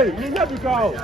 Hey, you never go.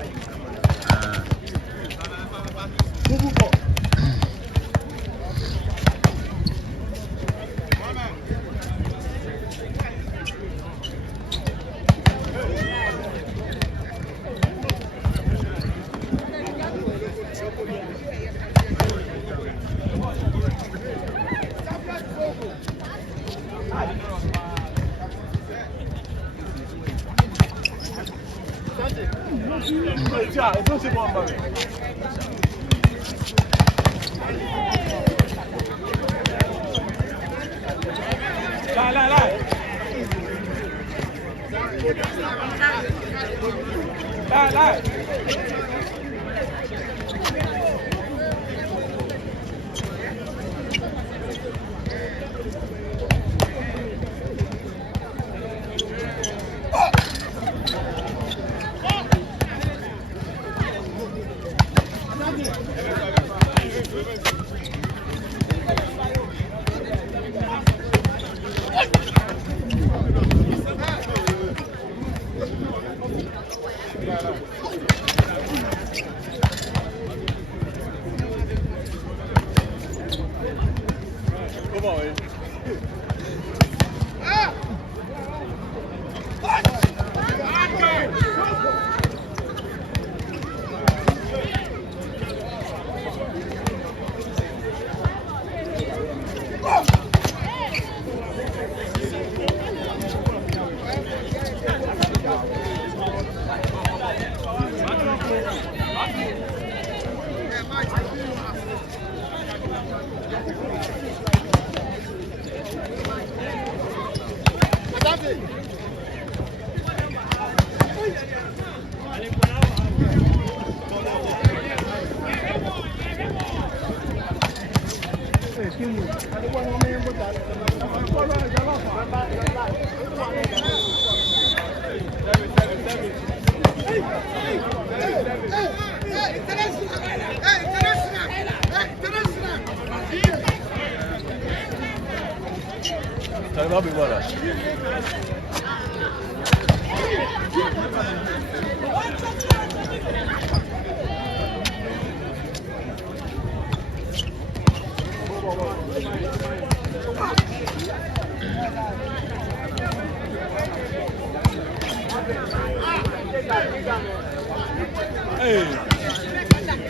Hey,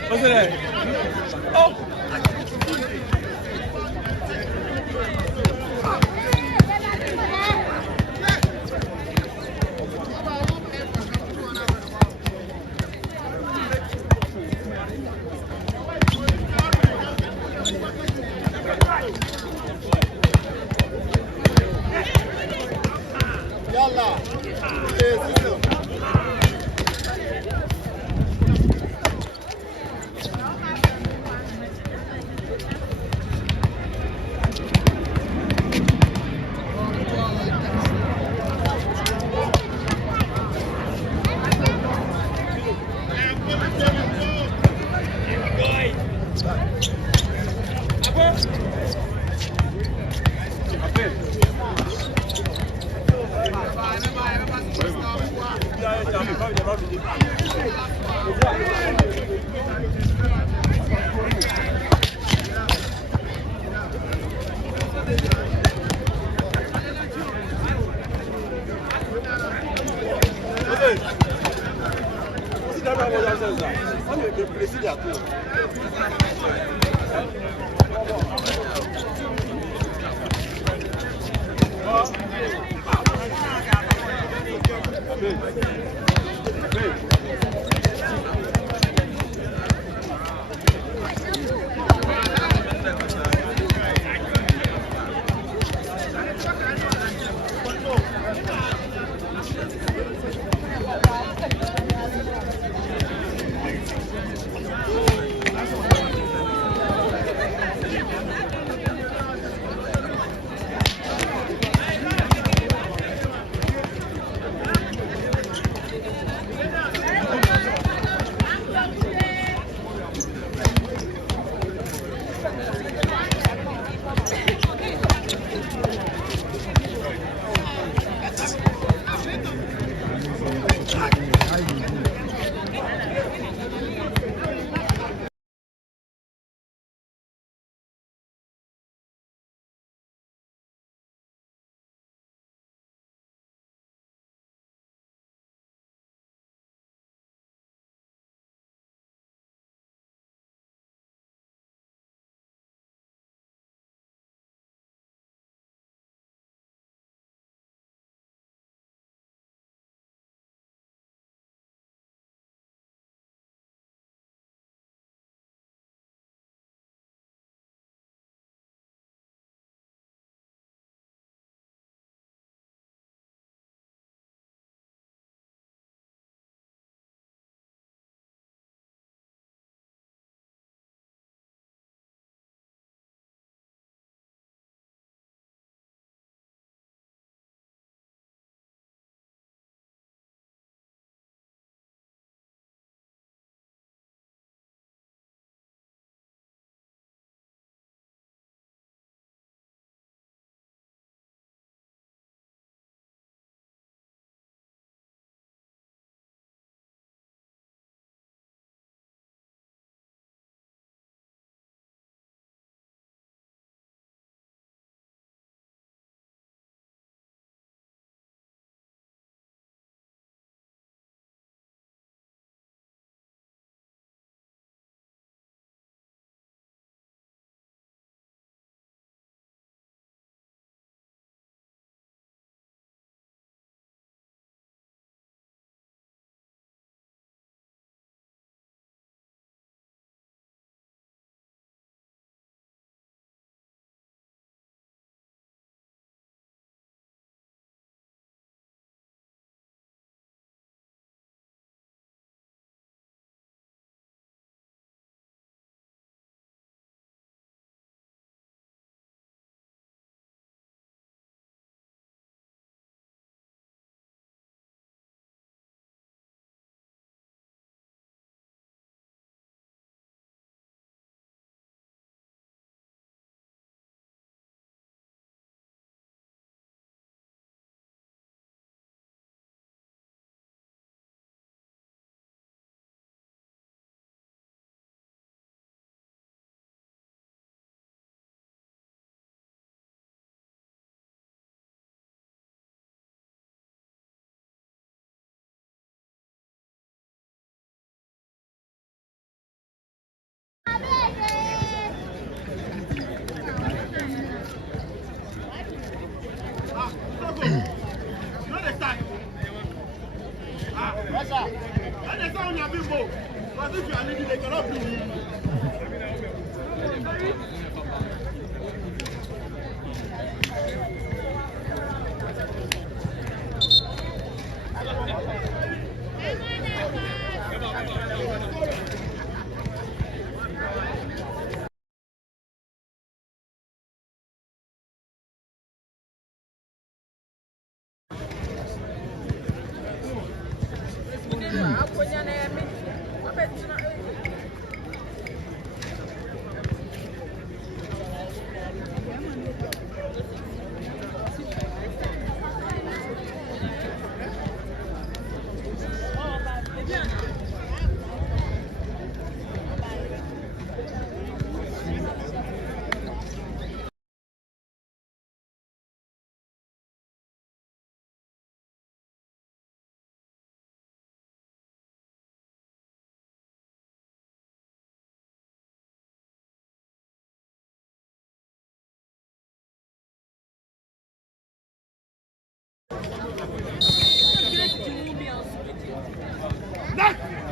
what's that? Oh.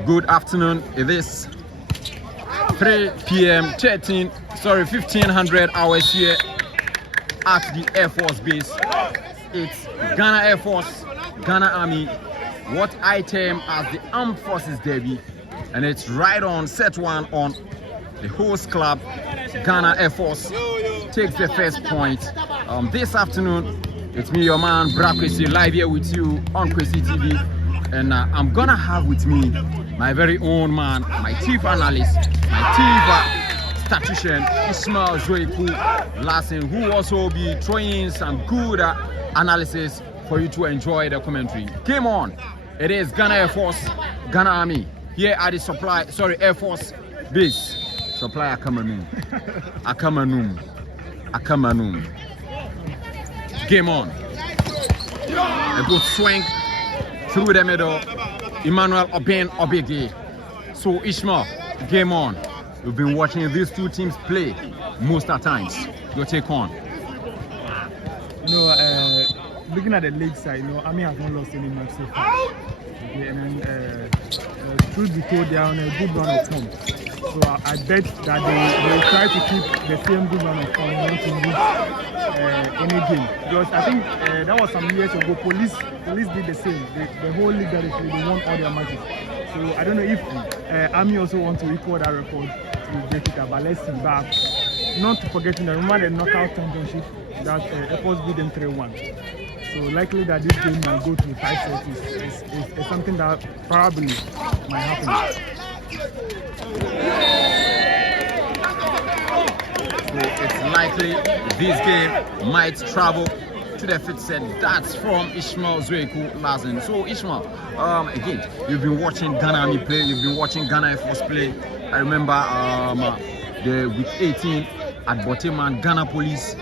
Good afternoon. It is 3 p.m. 1500 hours here at the Air Force base. It's Ghana Air Force, Ghana Army, what I term as the Armed Forces Derby, and it's right on set one on the host club. Ghana Air Force takes the first point. This afternoon, it's me, your man, Bra Kwesi, live here with you on Kwesi TV, and I'm gonna have with me my very own man, my chief analyst, my chief statistician, Ishmael Zoiku Lassen, who also will be throwing some good analysis for you to enjoy the commentary. Game on! It is Ghana Air Force, Ghana Army, here at the Air Force base. Supply Akamanum. Game on. A good swing through the middle. Emmanuel Obege. So Ishmael, game on. We've been watching these two teams play most of the times. Your take on? Looking at the league side, Army has not lost any match so far. Okay, and then truth be told, they are on a good run of form. So I bet that they will try to keep the same good run of form not to lose any game. Because I think that was some years ago. Police did the same. The whole league that they played, they won all their matches. So I don't know if Army also want to equal that record to break it up. But let's see. But not forgetting that remember the knockout championship that Air Force beat them 3-1. So likely that this game might go to 5 sets is something that probably might happen. So it's likely this game might travel to the 5th set. That's from Ishmael Zoiku Lazen. So Ishmael, again, you've been watching Ghana Army play, you've been watching Ghana Air Force play. I remember the week 18 at Boteman, Ghana Police,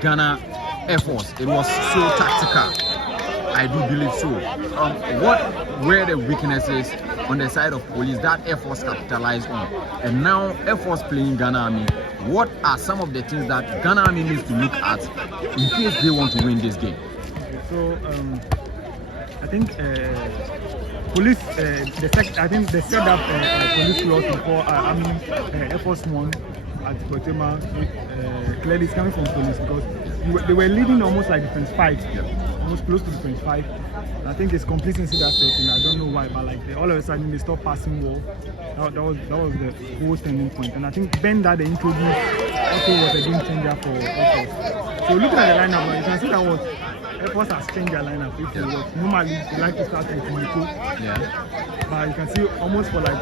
Ghana Air Force. It was so tactical. I do believe so. What were the weaknesses on the side of police that Air Force capitalized on? And now Air Force playing Ghana Army. What are some of the things that Ghana Army needs to look at in case they want to win this game? So I think police. I think they set up police laws before Army Air Force won at Kotema. Clearly, it's coming from police because they were leading almost like defense 5. Yep. Almost close to defense 5. I think it's complacency that setting. I don't know why, but like all of a sudden they stopped passing ball. That was the whole turning point. And I think Ben that they introduced also was a game changer for Air Force. So looking at the lineup, you can see that what Air Force has changed their lineup. Normally they like to start with Nico. Yeah. But you can see almost for like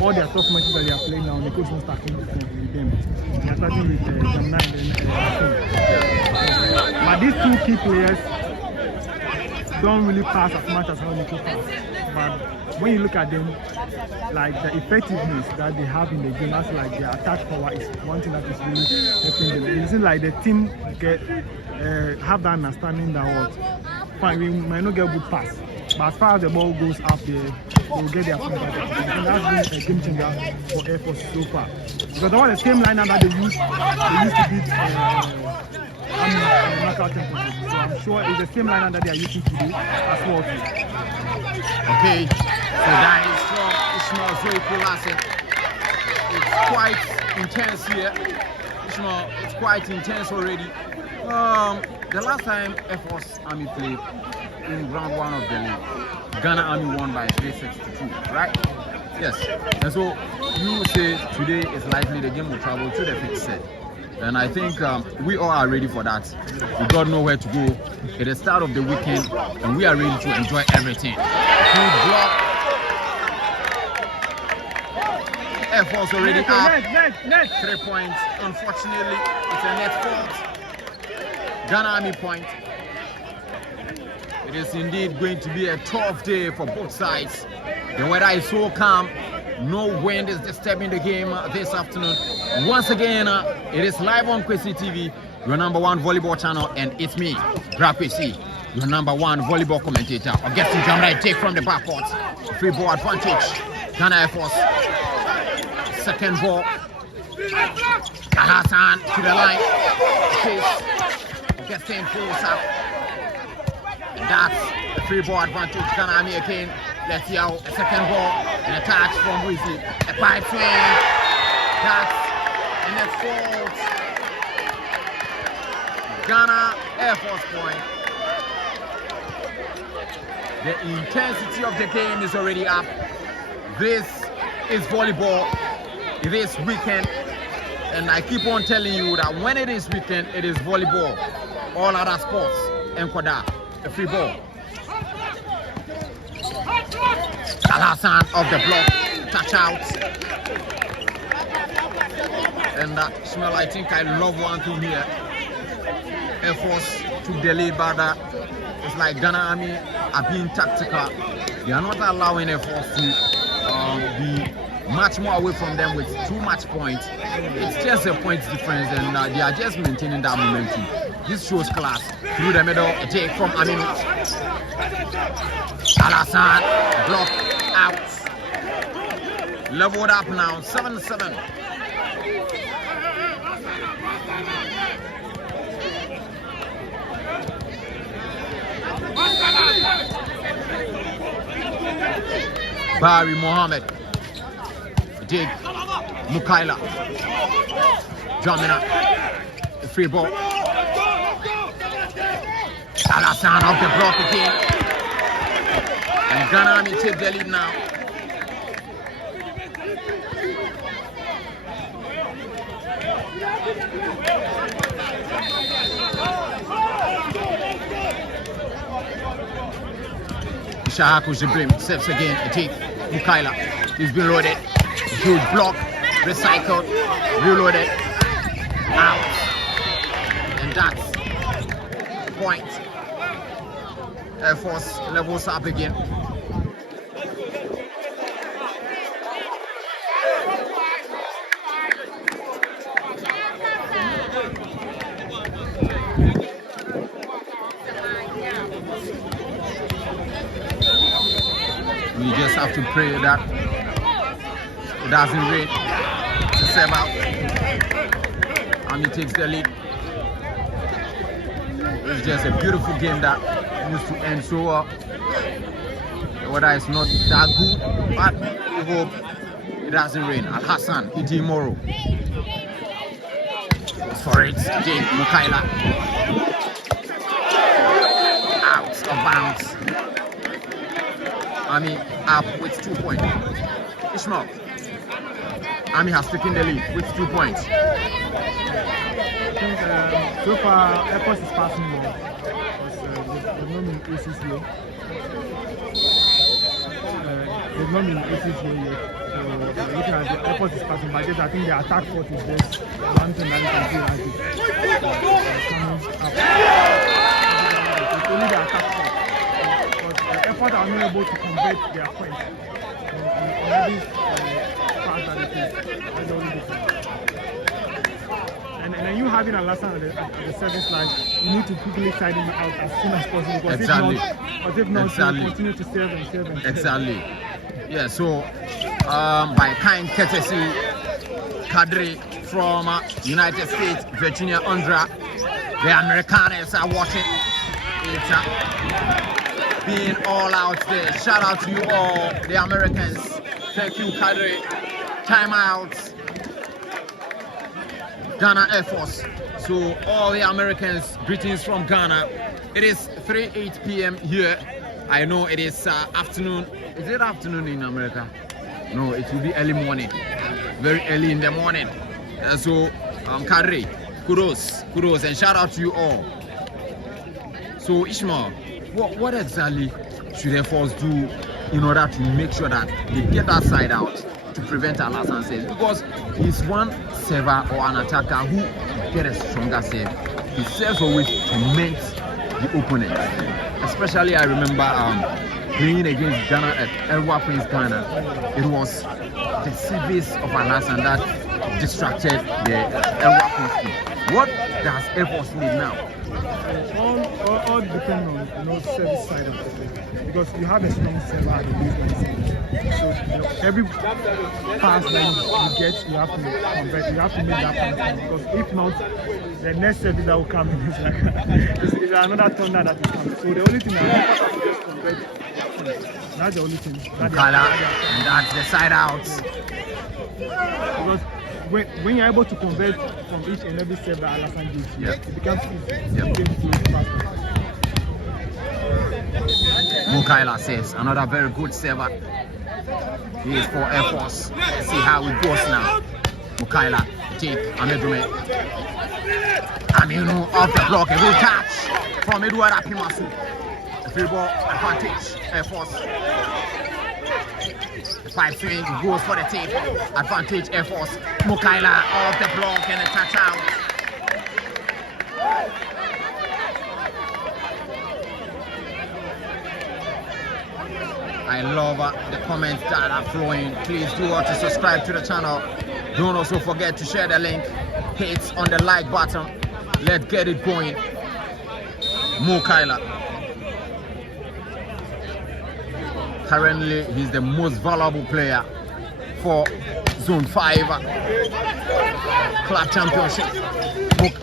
all their tough matches that they are playing now, Nico's not starting with them. They are starting with Jamna and then but these two key players don't really pass as much as how Nico pass. But when you look at them, like the effectiveness that they have in the game, that's like their attack power is one thing that is really helping them. It seems like the team have that understanding that what fine, we might not get good pass, but as far as the ball goes up there, they will get their point. And that's been a game changer for Air Force so far. Because that was the same lineup that they used to beat knockout championship. So I'm sure it's the same lineup that they are using today as well. Okay, so that is so equalizing. It's quite intense here. It's quite intense already. The last time Airforce Army played in round 1 of the league, Ghana Army won by 3-6-2, right? Yes. And so you say today is likely the game will travel to the 5th set. And I think we all are ready for that. We got nowhere to go. It is the start of the weekend, and we are ready to enjoy everything. Good block. Airforce already up. Net. 3 points. Unfortunately, it's a net fault. Ghana Army point. It is indeed going to be a tough day for both sides. The weather is so calm. No wind is disturbing the game this afternoon. Once again, it is live on Kwesi TV, your #1 volleyball channel, and it's me, Kwesi, your #1 volleyball commentator. I'll get to jump right, take from the backcourt. Free ball advantage. Ghana Airforce. Second ball. Hassan to the line. Chase. Gets in, pulls up. And that's the free ball advantage. Ghana Army again. Let's see how a second ball and a touch from Wizzy. A pipe swing. That's a net fault. Ghana Airforce point. The intensity of the game is already up. This is volleyball. It is weekend. And I keep on telling you that when it is weekend, it is volleyball. All other sports. Enkoda, a free ball. Al-Hassan of the block, touch out. And Shmuel, I think I love one thing here. Airforce took the lead, but it's like Ghana Army are being tactical. They are not allowing Airforce to be much more away from them with too much points. It's just a points difference, and they are just maintaining that momentum. This shows class. Through the middle, a take from Aminu. Al-Hassan, block out. Leveled up now, 7-7. Barry Mohammed. Dig. Mukaila. Jamina. The free ball. Al-Hassan off the block again. And Ghana Army take the lead now. Shahaku Jibrim steps again. A take. Mukaila. He's been loaded. Good block. Recycled. Reloaded. Out. And that's point. Airforce levels up again. We just have to pray that it doesn't rain to serve out. And he takes the lead. It's just a beautiful game that used to end so well. The weather is not that good, but we hope it doesn't rain. Al-Hassan, Iti Moro. For it, Jake Mukaila. Out of bounds. Ami up with 2 points. Ishmael. Ami has taken the lead with 2 points. I think so far Airforce is passing more. They've not been aces here. They've not been aces here yet. So looking at the Airforce is passing, but I think the attack force is best. One thing that you can see as it coming up. It's only the attack force. But Airforce are not able to convert their points. On this part that it is, that's the only difference. And then you having a lesson at the service line, you need to quickly side him out as soon as possible. Because exactly. if not, Exactly. you'll continue to serve and serve and serve. Exactly. Yeah, so by kind courtesy, Kadri from United States, Virginia Undra, the Americans are watching. It's being all out there. Shout out to you all, the Americans. Thank you, Kadri. Timeouts. Ghana Airforce. So all the Americans, greetings from Ghana. It is 3:08 p.m. here. I know it is afternoon. Is it afternoon in America? No, it will be early morning. Very early in the morning. So Kadri, kudos, and shout out to you all. So Ishmael, what exactly should Airforce do in order to make sure that they get that side out to prevent Alassane saves? Because he's one server or an attacker who get a stronger save. He serves always torment the opponent. Especially I remember playing against Ghana at Elwa Prince Ghana. It was the service of Alassane that distracted the Elwa Prince team. What does Airforce need now? All depend on service side of the game, because you have a strong server at the baseline. So every pass that you get, you have to convert. You have to make that pass, because if not, the next service that will come in is like it's another turner that will come. So the only thing I have to just convert. That's the only thing. And that's the side out. Because when you're able to convert from each and every serve that Alassane gives you, it becomes easy. The game flows faster. Mukaila says another very good server. He is for Airforce. Let's see how it goes now. Mukaila, take Amedume. Aminu off the block, a good catch from Edward Apimasu. A free ball advantage, Airforce. 5 swing goes for the tape. Advantage Airforce. Mukaila off the block and a touch out. I love the comments that are flowing. Please do want to subscribe to the channel. Don't also forget to share the link. Hit on the like button. Let's get it going. Mukaila. Currently, he's the most valuable player for Zone 5 Club Championship. Push.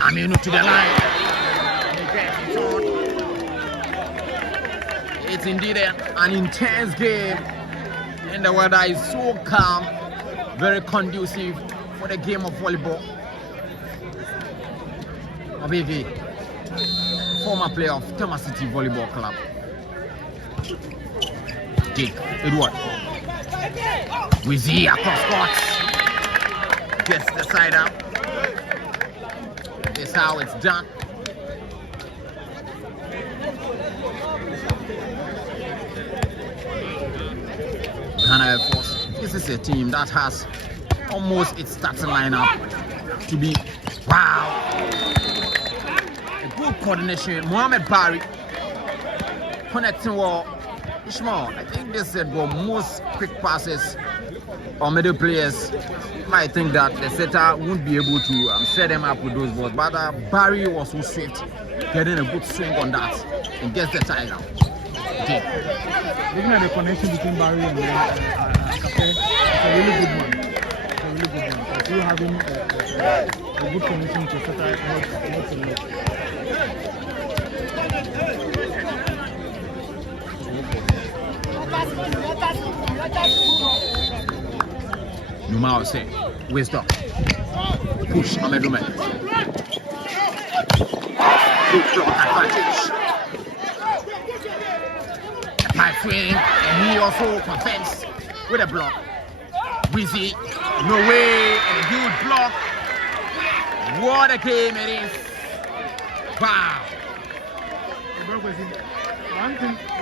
Aminu to the line. It's indeed an intense game, and the weather is so calm, very conducive for the game of volleyball. Abigi, former player of Tema City Volleyball Club. Jake Edward. Wizzy across court. Gets the side out. This is how it's done. Ghana Airforce. This is a team that has almost its starting lineup to be wow. A good coordination. Mohamed Barry connecting well. Ishmael, I think they said well, most quick passes or middle players might think that the setter won't be able to set them up with those balls, but Barry was so swift, getting a good swing on that and gets the tie out. Looking at the connection between Barry and Cafe, it's a really good one. It's a really good one. Because you having a good connection to setter helps a lot. Numao say, wisdom. Push Amedume. Good block advantage. A pipe swing, and he also confirms with a block. Wizzy, no way, and a huge block. What a game it is. Wow.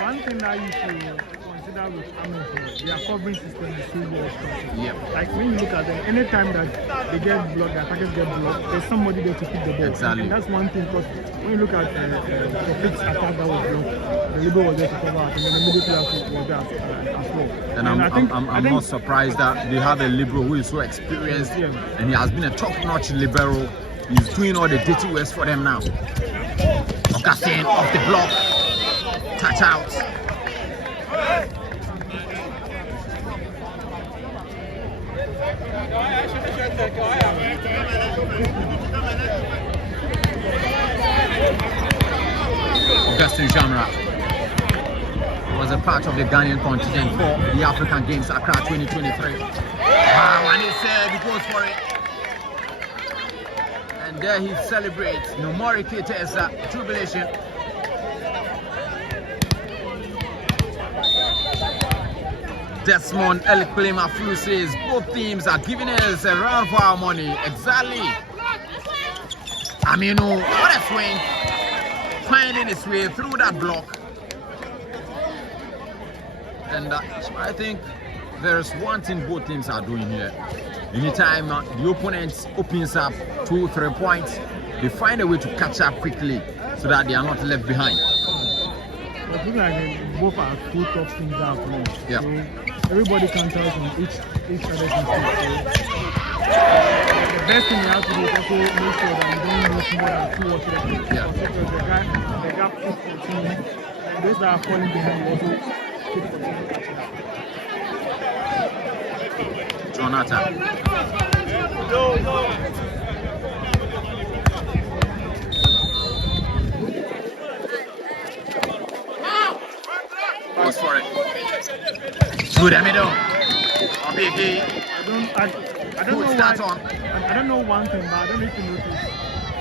One thing that you should consider with Airforce, their covering system is so well structured. Yep. Like when you look at them, anytime that they get blocked, the attackers get blocked, there's somebody there to pick the ball. Exactly. And that's one thing, because when you look at the fixed attack that was blocked, the Libero was there to cover it, and then the middle player was there as well. And I'm not surprised that they have a libero who is so experienced, and he has been a top-notch libero. He's doing all the dirty work for them now. Augustine off the block. Touch out. Augustine Jamra was a part of the Ghanaian contingent for the African Games Accra 2023. Wow, and he said he goes for it. And there he celebrates. Numericates jubilation. Desmond Eliklema Flu says both teams are giving us a run for our money. Exactly. Aminu, what a swing. Finding his way through that block. And I think there's one thing both teams are doing here. Anytime the opponent opens up 2-3 points, they find a way to catch up quickly so that they are not left behind. I think like both are two top teams that are playing. Yeah. So everybody can tell from each other's mistakes. So the best thing you have to do is also make sure that you don't lose more than 2 or 3. Yeah. Because the gap is 14. And those that are falling behind also keep catching up. Jonathan. Goes for it. Through the middle. Obigi. I don't know why. I don't know one thing, but I don't need to notice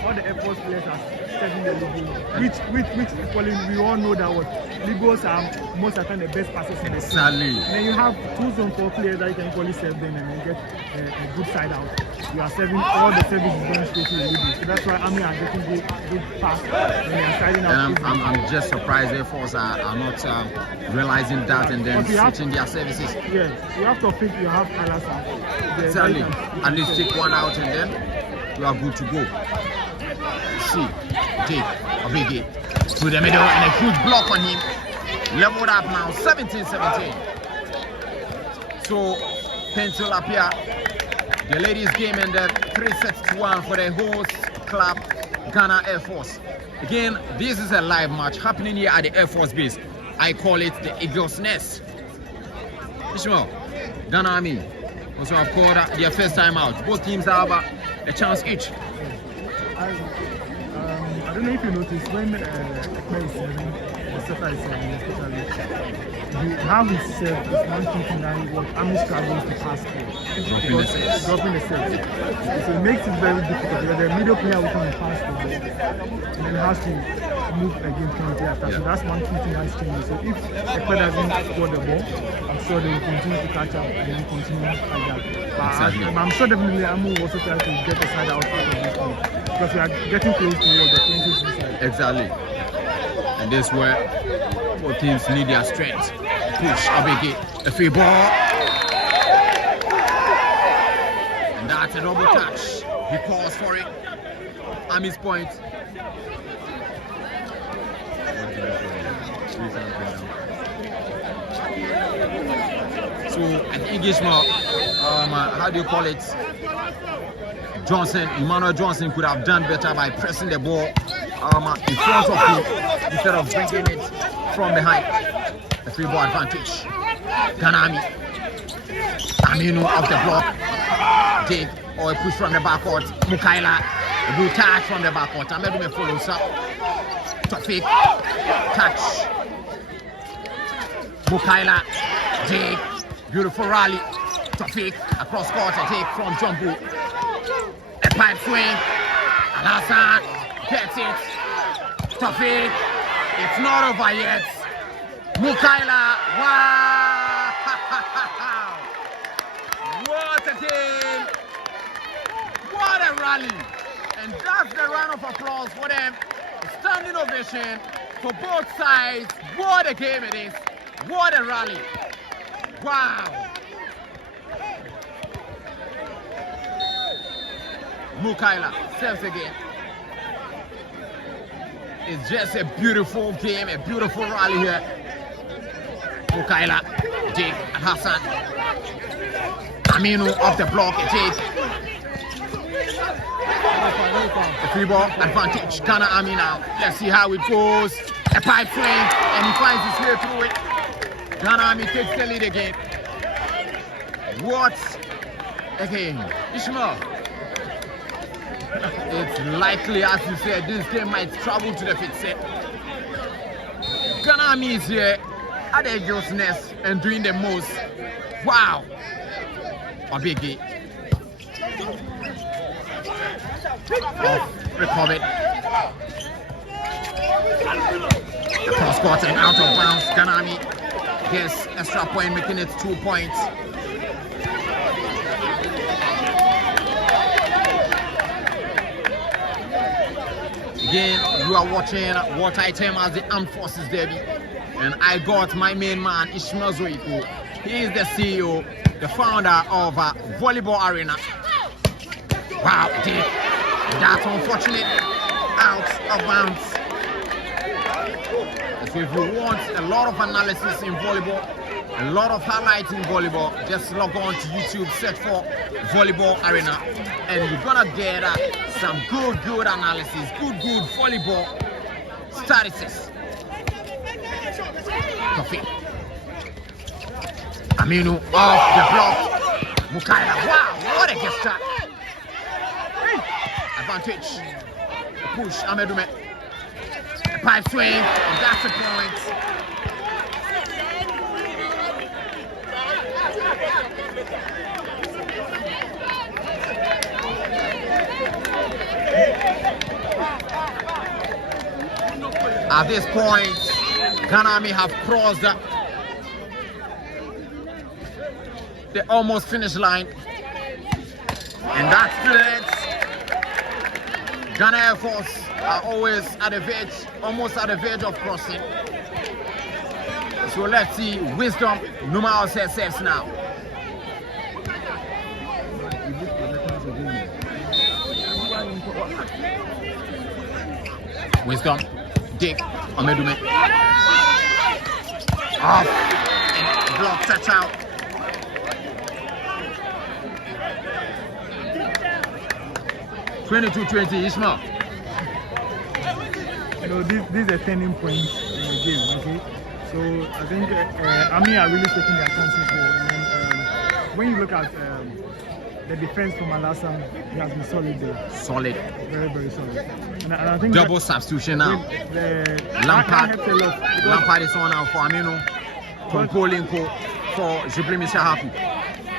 all the Airforce players are serving the Ligos. Which equally we all know that what Ligos are most of the time the best passes in the team. Exactly. Then you have 2 zone 4 players that you can equally serve them and then get a good side out. You are serving all the services going straight to the Ligos. So that's why Ami are getting good pass when they are siding out. I'm just surprised Airforce are not realizing that and then switching their services. Yes, you have to pick. You have Alasa. Exactly. At least take one out and then you are good to go. See, take a biggie to the middle and a huge block on him. Leveled up now, 17-17. So, pencil up here. The ladies' game and the 3-1 for the host club, Ghana Airforce. Again, this is a live match happening here at the Airforce base. I call it the Eagle's Nest. Ishmael, Ghana Army also have called their first time out. Both teams have a chance each. I don't know if you noticed when the setter is serving, especially how he served is one thing that what Ami struggles to pass through. Dropping the set. So it makes it very difficult because the middle player will come and pass the ball and then has to move against counter attack. So that's one key thing that's changing. So if the player doesn't score the ball, I'm sure they will continue to catch up and then continue like that. But I'm sure definitely Amu will also try to get the side out of this game because we are getting close to the 20s side. Exactly. And this is where both teams need their strength. Push, Abigi, a free ball. And that's a double touch. He calls for it. Ami's point. So an engagement, how do you call it? Emmanuel Johnson could have done better by pressing the ball in front of him instead of bringing it from behind. A free ball advantage. Ganami. Aminu off the block. Take or a push from the backcourt. Mukaila. A good touch from the backcourt. Amedume follows up. Tofik. Touch. Mukaila. Take. Beautiful rally. Tofik. Across court. A take from Jumbo. A pipe swing. Alasan gets it. Tofik. It's not over yet. Mukaila. Wow! What a game! What a rally! And that's the round of applause for them. Standing ovation for both sides. What a game it is. What a rally. Wow! Mukaila serves again. It's just a beautiful game, a beautiful rally here. Mukaila, Jake, and Hassan. Aminu off the block, Jake. The free ball advantage, Ghana Ami now. Let's see how it goes. A pipe swing, and he finds his way through it. Ghana Ami takes the lead again. What a game. Ishmael. It's likely, as you said, this game might travel to the fifth set. Ghana Army is here at the Eagles' nest and doing the most. Wow. A biggie. Recovered. Cross court and out of bounds. Ghana Army gets extra point, making it 2 points. Again, you are watching what I term as the Armed Forces Derby. And I got my main man, Ishmael Zoiku. He is the CEO, the founder of Volleyball Arena. Wow, deep. That's unfortunate. Out of bounds. So if you want a lot of analysis in volleyball, a lot of highlights in volleyball, just log on to YouTube, search for Volleyball Arena, and you're gonna get some good analysis, good volleyball statistics. Coffee. Aminu off the block. Mukaila, wow, what a get start. Advantage. Push, Amedume. Pipe swing, and that's a point. At this point, Ghana Army have crossed the almost finish line, and that's it. Ghana Air Force are always at the verge, almost at the verge of crossing. So let's see Wisdom Numao says now. Wisdom, Dick, Amedume. Off, and block touch out. (22-20) Ishmael. You know, this is a turning point in the game, okay? So I think Army are really taking their chances for. When you look at the defense from Alassane, he has been solid there. Solid. Very solid. And I think double substitution now. Lampard is on now for Amino. From Kolinko for Jibril Shahapu.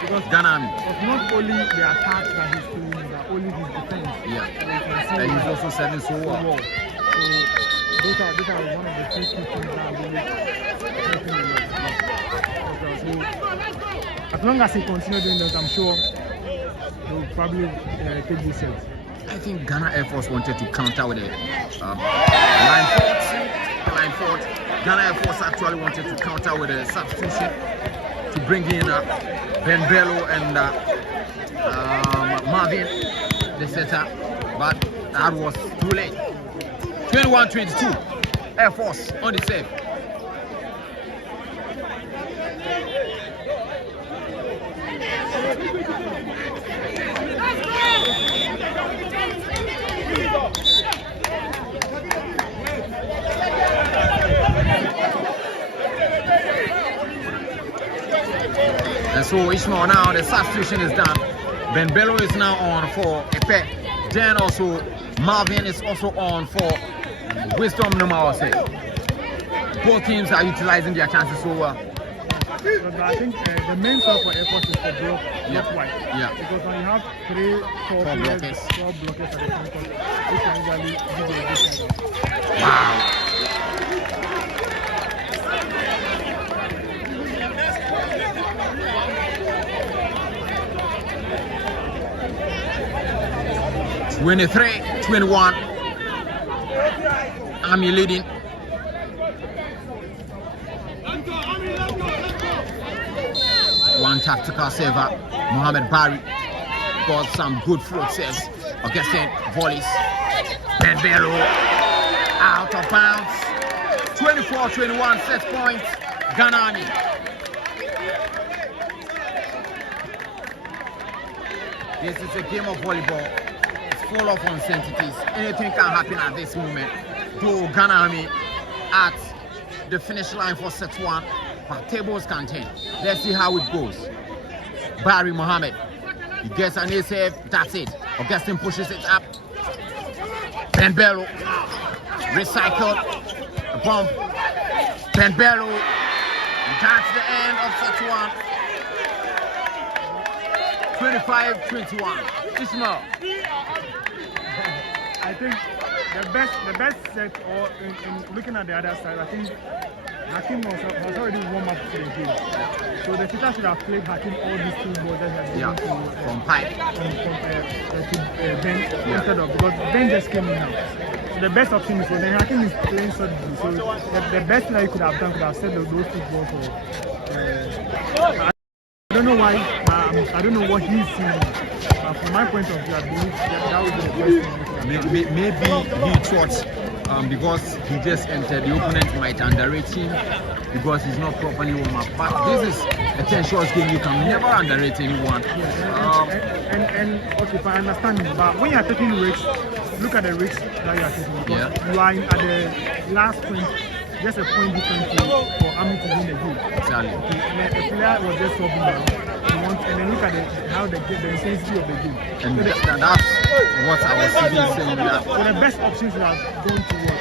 Because Ghana Army. Not only the attack that he's doing, but only his defense. Yeah. And he's also serving so well. So those are one of the key things that are really helping him. So as long as he continues doing that, I'm sure he will probably take this set. I think Ghana Air Force wanted to counter with a line fort. Ghana Air Force actually wanted to counter with a substitution to bring in Ben Bello and Marvin, the setter, but that was too late. 21-22, Air Force on the save. And so Ishmael now, the substitution is done. Ben Bello is now on for Epe. Then also Marvin is also on for Wisdom Numawase. Both teams are utilizing their chances so well. But I think the main stop for Air Force is to block wide. Yeah. Because when you have 4 blockers at the front court, it can usually give you a good. Wow. (23-21). Army leading. One tactical saver, Mohamed Barry, got some good float saves against volleys. Ben Bello out of bounds. 24-21 set points. Ghana Army. This is a game of volleyball. It's full of uncertainties. Anything can happen at this moment. Though Ghana Army at the finish line for set 1, but tables can turn. Let's see how it goes. Barry Mohammed, he gets an ace save, that's it. Augustine pushes it up. Ben Bello, recycled, a bump, Bello. That's the end of set 1. 25-21. Ismail. I think the best set, or in looking at the other side, I think Hakim has already warmed up to the game. So the teacher should have played Hakim all these 2 balls that he has given from Pipe. to Ben instead of, because Ben just came in now. So the best option is, when Hakim is playing solidly, so the best thing that you could have done could have set those 2 balls for. I don't know why, I don't know what he's seeing. From my point of view, I believe that would be the best thing. Maybe he thought because he just entered, the opponent might underrate him because he's not properly warm up. But this is a 10-shot game. You can never underrate anyone. And okay, if I understand it, but when you are taking risks, look at the risks that you are taking. Because you are at the last point, just a point difference for Ami to win the game. Exactly. The player was just talking about. And then look at how the intensity of the game. And so that's what I was even saying. That so the best options are going to work.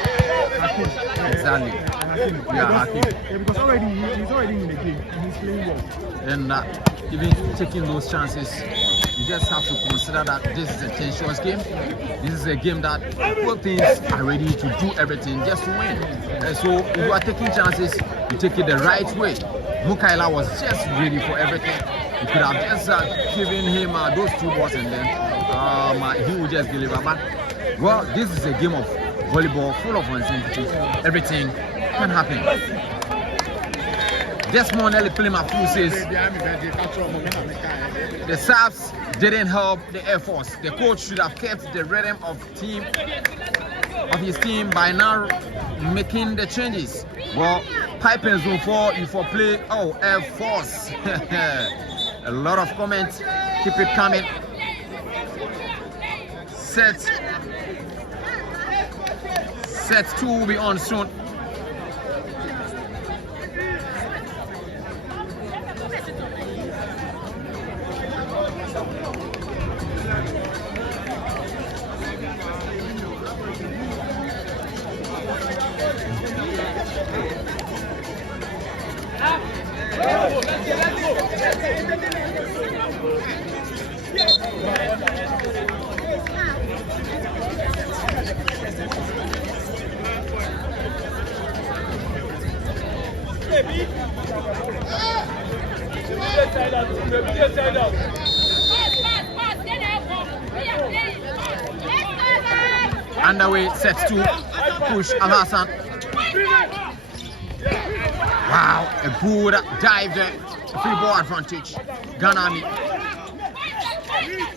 Hakim. Exactly. Hakim. Because already he's already in the game and he's playing well. And even taking those chances, you just have to consider that this is a 10-shot game. This is a game that both teams are ready to do everything just to win. And so if you are taking chances, you take it the right way. Mukaila was just ready for everything. You could have just given him those 2 balls and then he would just deliver. But, well, this is a game of volleyball full of uncertainty. Everything can happen. Desmond Nelly Plema says the serves didn't help the Airforce. The coach should have kept the rhythm of his team by now making the changes. Well, Pipe in zone 4, you for play. Oh, Airforce. A lot of comments. Keep it coming. Set 2 will be on soon. Underway, set 2, push Al-Hassan. Wow, a good dive there. Free ball advantage. Ganami.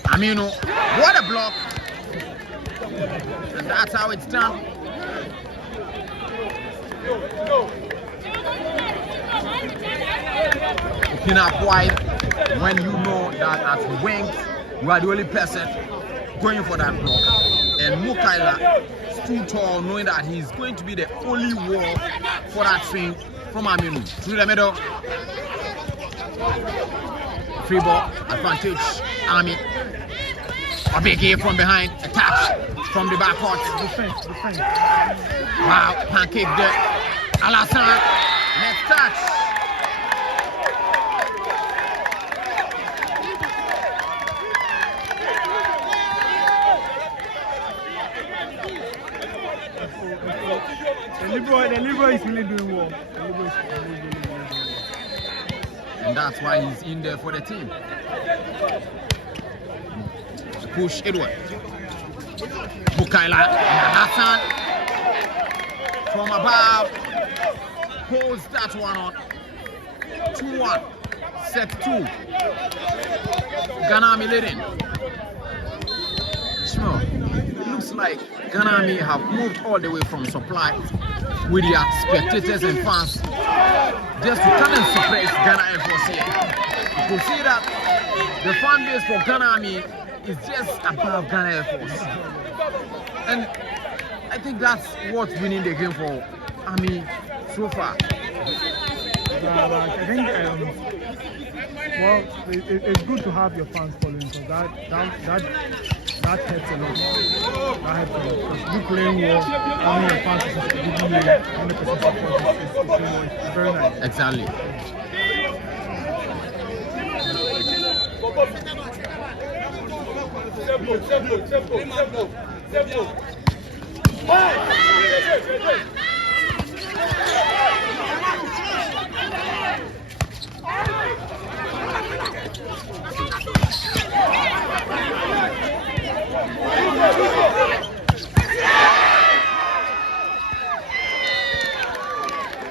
Aminu, what a block. And that's how it's done. Looking up wide when you know that at wing you are the only person going for that block. And Mukaila stood tall knowing that he's going to be the only wall for that swing from Aminu. Through the middle. Free ball, advantage, Ami. A big game from behind, a touch from the back court. Defense. Wow, pancake there. Al-Hassan, next touch. The Libra is really doing well. And that's why he's in there for the team. Push Edward. Mukaila and Hassan from above. Holds that one on. 2-1. Set 2. Ganami leading. Sure. Looks like Ganami have moved all the way from supply with their spectators and fans just to come and suppress Ghana Airforce here. You can see that the fan base for Ganami is just above Ghana Airforce. And I think that's what's winning the game for Ami so far. I think, well, it's good to have your fans following, because that that helps a lot. That helps a lot. Because you playing well, having your fans is giving you 100% support. It's very nice. Exactly.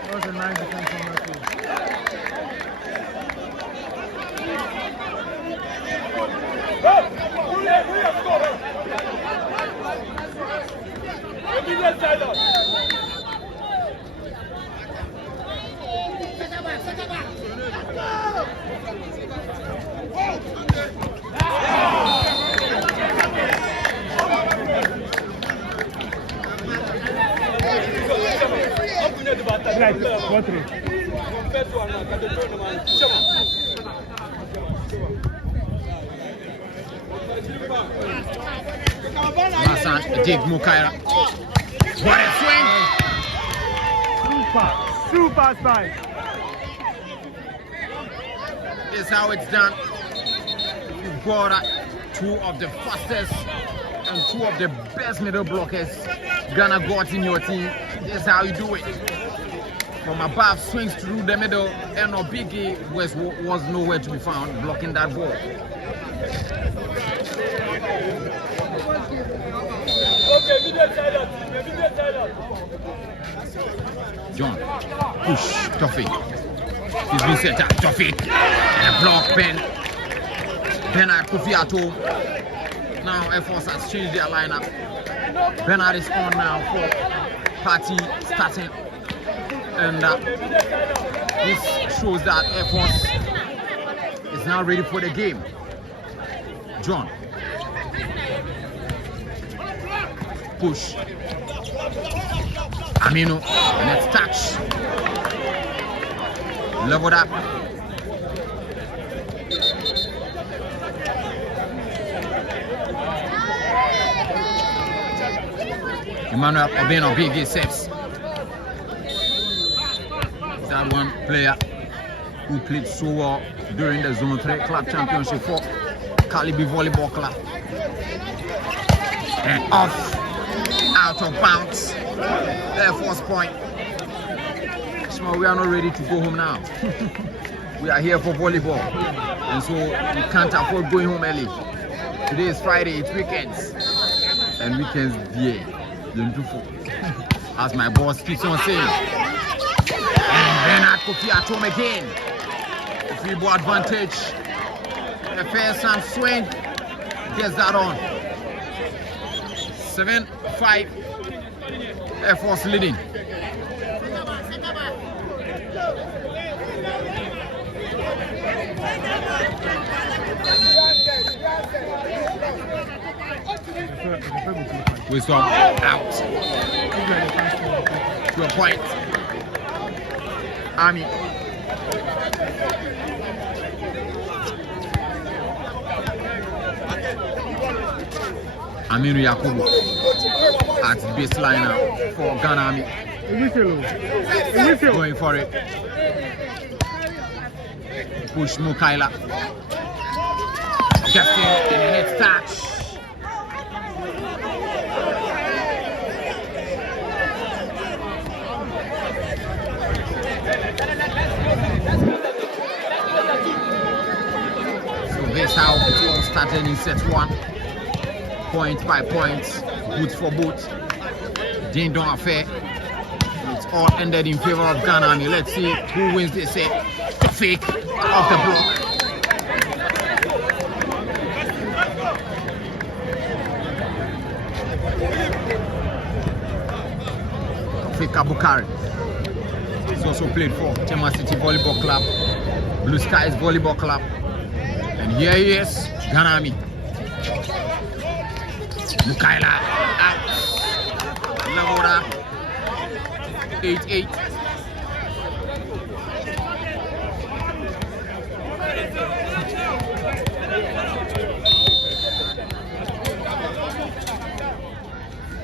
That was a nice defense from that team. Right, what rate? Massan, dig Mukaira. What a swing! Super spike. This is how it's done. You've got two of the fastest and two of the best middle blockers Ghana got in your team. This is how you do it. From above, swings through the middle, and Obigi was nowhere to be found blocking that ball. John, push, Tofik. He's been set up, Tofik. And a block, Bernard Kofiato. Now Airforce has changed their lineup. Bernard is on now for party starting. And this shows that Airforce is now ready for the game. John. Push. Aminu, next touch. Leveled up. Emmanuel Obeno big saves. That one player who played so well during the Zone 3 Club Championship for Calibi Volleyball Club. And off. Out of bounds. Airforce point. So we are not ready to go home now. We are here for volleyball. And so we can't afford going home early. Today is Friday, it's weekends. And weekends, yeah, beautiful. As my boss keeps on saying. And Bernard Kofiato again. The free ball advantage. The first hand swing. Gets that on. 7-5. Airforce leading. Wisdom out. To a point. Army. Aminu Yakubu at baseline now for Ghana Army. Going for it. Push Mukaila. Just in the next touch. So this how it all started in set 1. Point by point, boot for boot. Ding dong affair. It's all ended in favor of Ghana. Let's see who wins this set. Fake off the block. Fake Abukari. He's also played for Tema City Volleyball Club, Blue Skies Volleyball Club. And here he is, Ghana Army. Mukaila out. Lavora 8-8.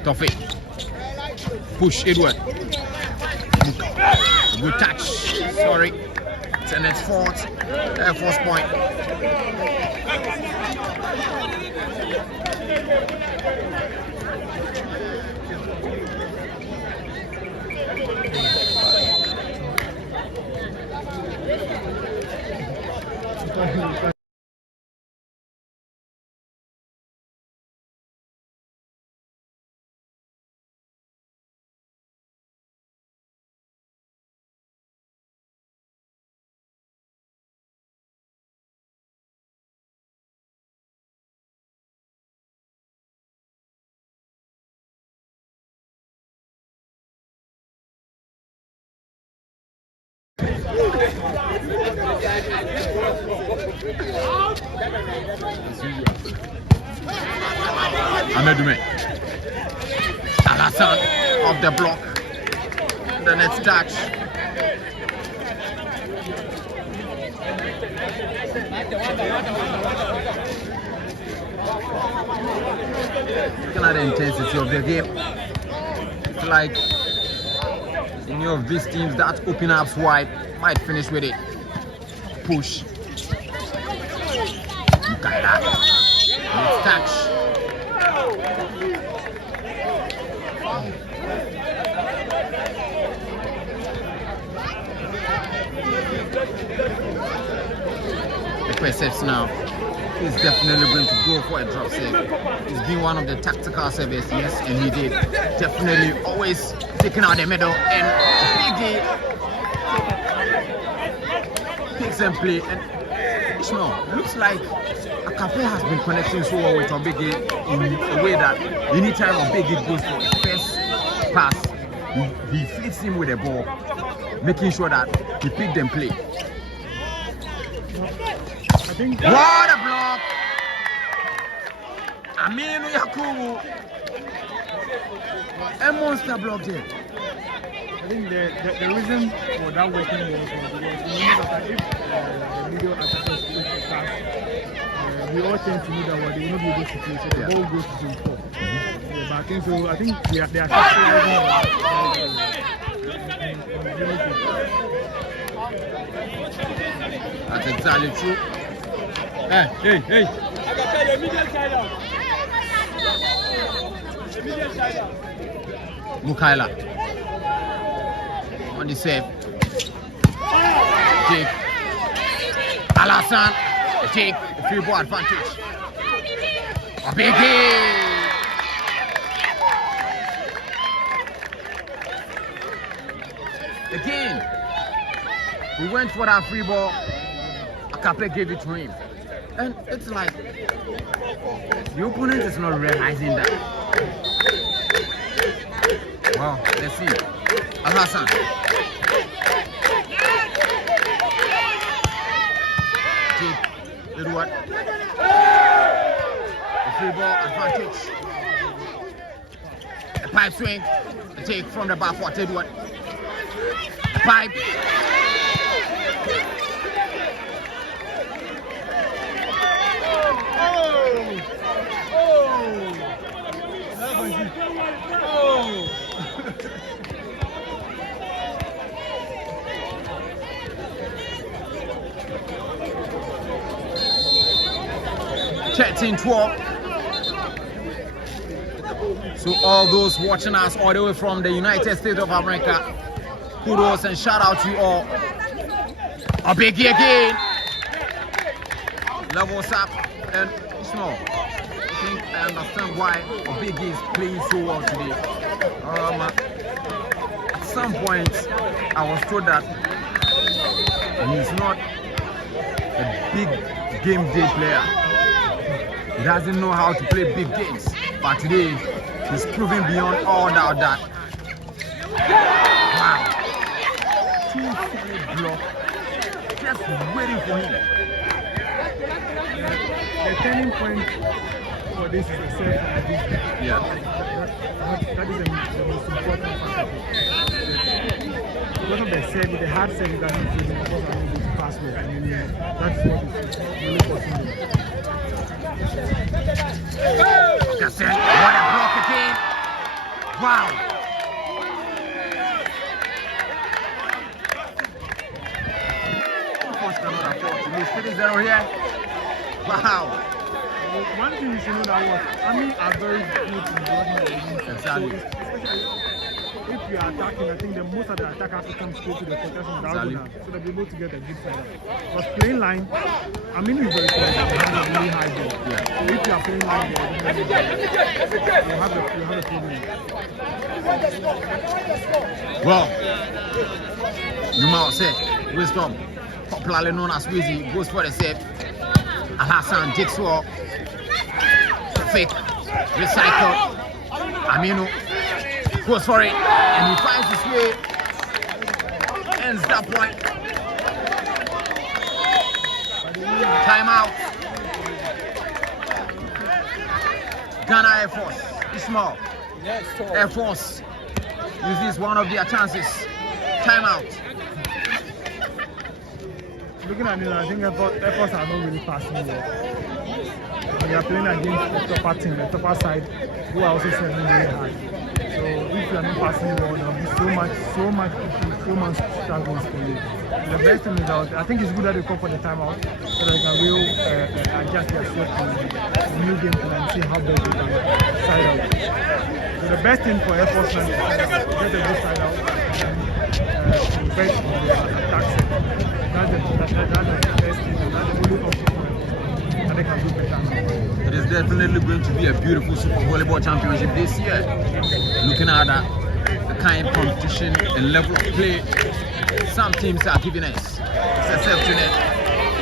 Toffee. Push Edward. Good touch. Sorry. It's a net fourth. Airforce point. Amedume. Alassane off the block. The next touch. Looking at the intensity of the game, it's like any of these teams that open up wide might finish with it. Push. Look at that. Next touch. The perception now is definitely going to go for a drop save. It's been one of the tactical saves, yes, and he did. Definitely always taking out the middle and Biggie picks and play. And Ishmael, looks like Akape has been connecting so well with Biggie in a way that anytime Biggie goes for his first pass, he flicks him with the ball, making sure that he picks and play. I think What a block! Aminu Yakubu. A monster block there. I think the reason for that working was because remember that if the video attackers play for pass, we all tend to know that what they will not be able to play, so the ball goes to zone 4. But I think so. I think they are capitalizing. That's exactly true. Hey. Mukaila on the save. Take Alassane. Take the free ball advantage. A big hit. Again, we went for that free ball. Akape gave it to him. And it's like the opponent is not realizing that. Wow, let's see. Alassane. Take Edward. The free ball advantage. A pipe swing. A take from the back for Edward. A pipe. Check 12. So all those watching us all the way from the United States of America, kudos and shout out to you all. A biggie again. Levels up and Ishmael. I think I understand why a biggie is playing so well today. At some point, I was told that he's not a big game day player. He doesn't know how to play big games. But today, he's proving beyond all doubt that. Wow. 2-3 block. Just waiting for him. The turning point for this is the serve and the defense. Yeah. That is the most important factor. Because of the serve, the hard serve is that he's using because of his pass work. And that's what is really possible. What a block again. Wow. Airforce cannot afford to lose 3-0 here. Wow. One thing you should know that was, are very good in blocking the wings. Exactly. So if you are attacking, I think the most of the attack has to come straight to the protection Exactly. so they'll be able to get a good side out. But playing line, is very good. It has a really high ball. Yeah. So if you are playing line, you have a problem. Well, you might say, Wisdom, popularly known as Wizzy, goes for the save. Al-Hassan takes for fake, recycle. Aminu goes for it, and he finds his way, ends that point. Timeout. Ghana Airforce, Ismail. Airforce uses one of their chances. Timeout. Looking at it, I think Airforce are not really passing well. They are playing against the topper team, the topper side, who are also serving really hard. So if you are not passing well, there will be so much struggles for you. The best thing is that I think it's good that they call for the timeout so that they can really adjust their to the new game plan and see how best they can side out. So the best thing for Airforce is to get a good side out and invest in their attacks. That's the best thing, and that's the only option that they can do better. It is definitely going to be a beautiful Super Volleyball Championship this year. Looking at the kind of competition and level of play some teams are giving us. It's exceptional.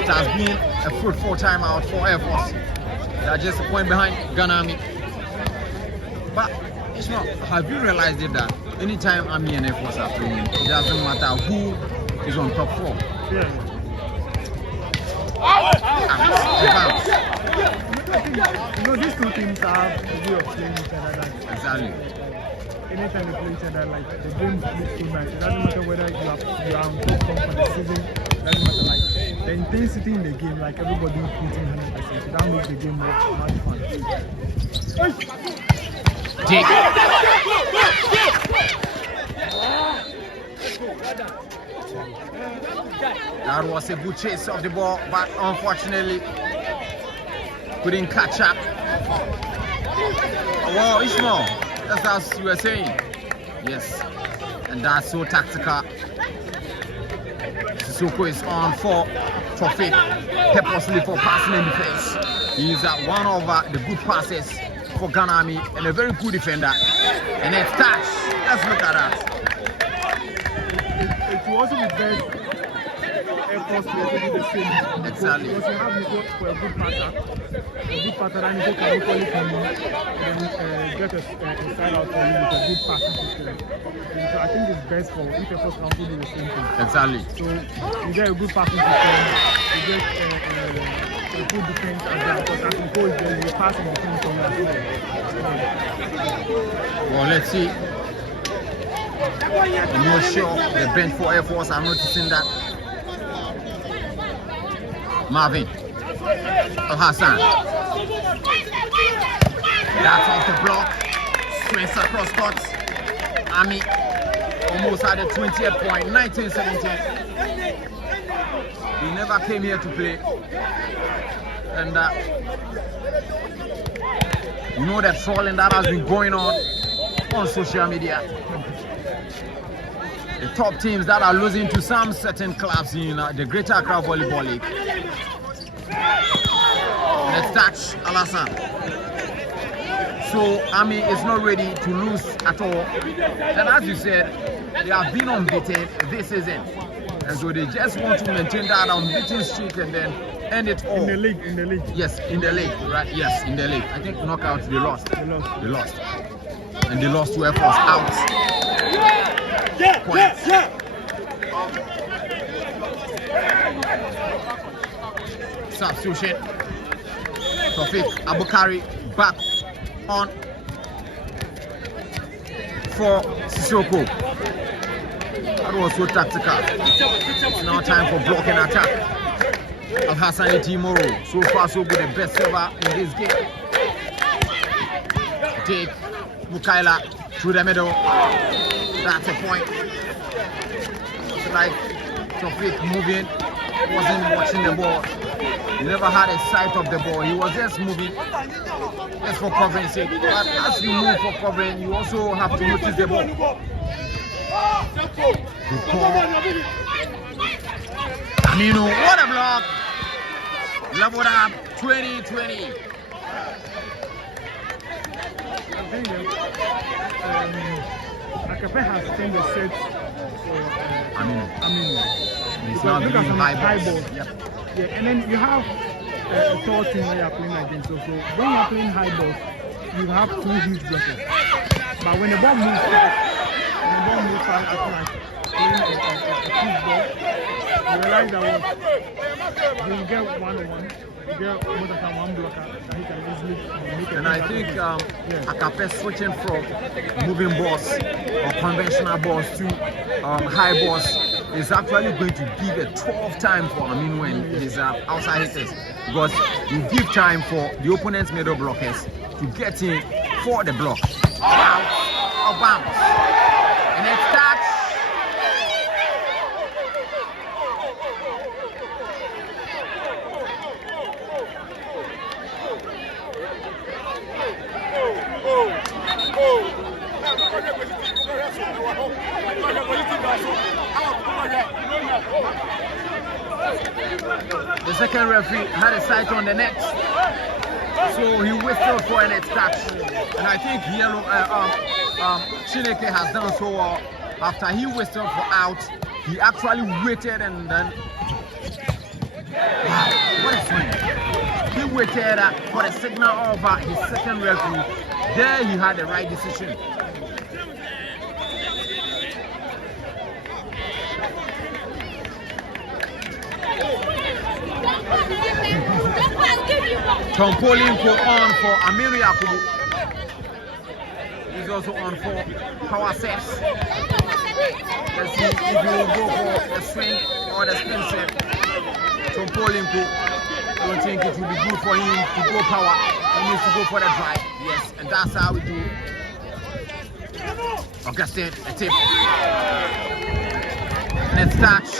It has been a fruitful time out for Airforce. They are just a point behind Ghana Army. But Ishmael, have you realized that anytime Army and Airforce are playing, it doesn't matter who is on top 4. Yeah. These two teams have a way of playing each other. Exactly. Anytime they play each other, like the game looks so nice. It doesn't matter whether you are on top form for the season. It doesn't matter, like the intensity in the game, like everybody putting 100%. So that makes the game much fun. Jake. That was a good chase of the ball, but unfortunately couldn't catch up. Wow, Ishmael, that's as you were saying. Yes, and that's so tactical. Sissoko is on for Trophy, purposely for passing in the face. He's one of the good passes for Ghana Army and a very good defender. And it's touch. Let's look at that. It was also the best Airforce player to do the same. Exactly. Because you have to go for a good passer and you can equally come in and get a side out for you with a good passing system. So I think it's best for if Airforce can also do the same thing. Exactly. So you get a good passing system, you get a good defense as well, because as you go there, you pass and defense from that. Well, let's see. I'm not sure the bench for Airforce are noticing that. Marvin Al-Hassan. That's off the block. Swings across court. Army almost at the 20th point. 19-17. He never came here to play. And you know that trolling that has been going on social media. The top teams that are losing to some certain clubs in the Greater Accra Volleyball League. Let's touch Al-Hassan. So Army is not ready to lose at all. And as you said, they have been unbeaten this season. And so they just want to maintain that unbeaten streak and then end it all. In the league. Yes, in the league, right? Yes, in the league. I think knockouts, they lost. They lost. And they lost to Airforce out. Points. Substitution. Tofik Abukari back on for Sissoko. That was so tactical. It's now time for blocking attack. Al-Hassan Timoro, so far so good, the best server in this game. Jake Mukaila through the middle. That's a point. It's like Tofik moving, wasn't watching the ball. He never had a sight of the ball. He was just moving, just for covering sake. But as you move for covering, you also have to notice the ball. Good call. Aminu, what a block! Leveled up, 20-20. I think Akape has changed the set for Aminu. He's now Look at doing some high high balls. balls. Yep. Yeah, and then you have a tall team when you are playing against. So when you are playing high balls, you have two huge blockers. But when the ball moves fast, I feel like playing a huge ball, you realize that you get one-on-one, you get more than one blocker that he can easily make it. And I think Akape switching from moving balls or conventional balls to high balls is actually going to give a 12 time for Aminu and his outside hitters, because you give time for the opponent's middle blockers to get in for the block. Out of bounds. And it's touch. The second referee had a sight on the net, so he whistled for a net touch. And I think yellow Chineke has done so well. After he whistled for out, he actually waited and then what a swing! He waited for the signal of his second referee. There he had the right decision. Tom Polinko on for Amiri Yakubu. He's also on for power sets. Let's see if he will go for the swing or the spin set. Tom Polinko, don't think it will be good for him to go power. He needs to go for the drive. Yes, and that's how we do. Augustine, a tip. Let's touch.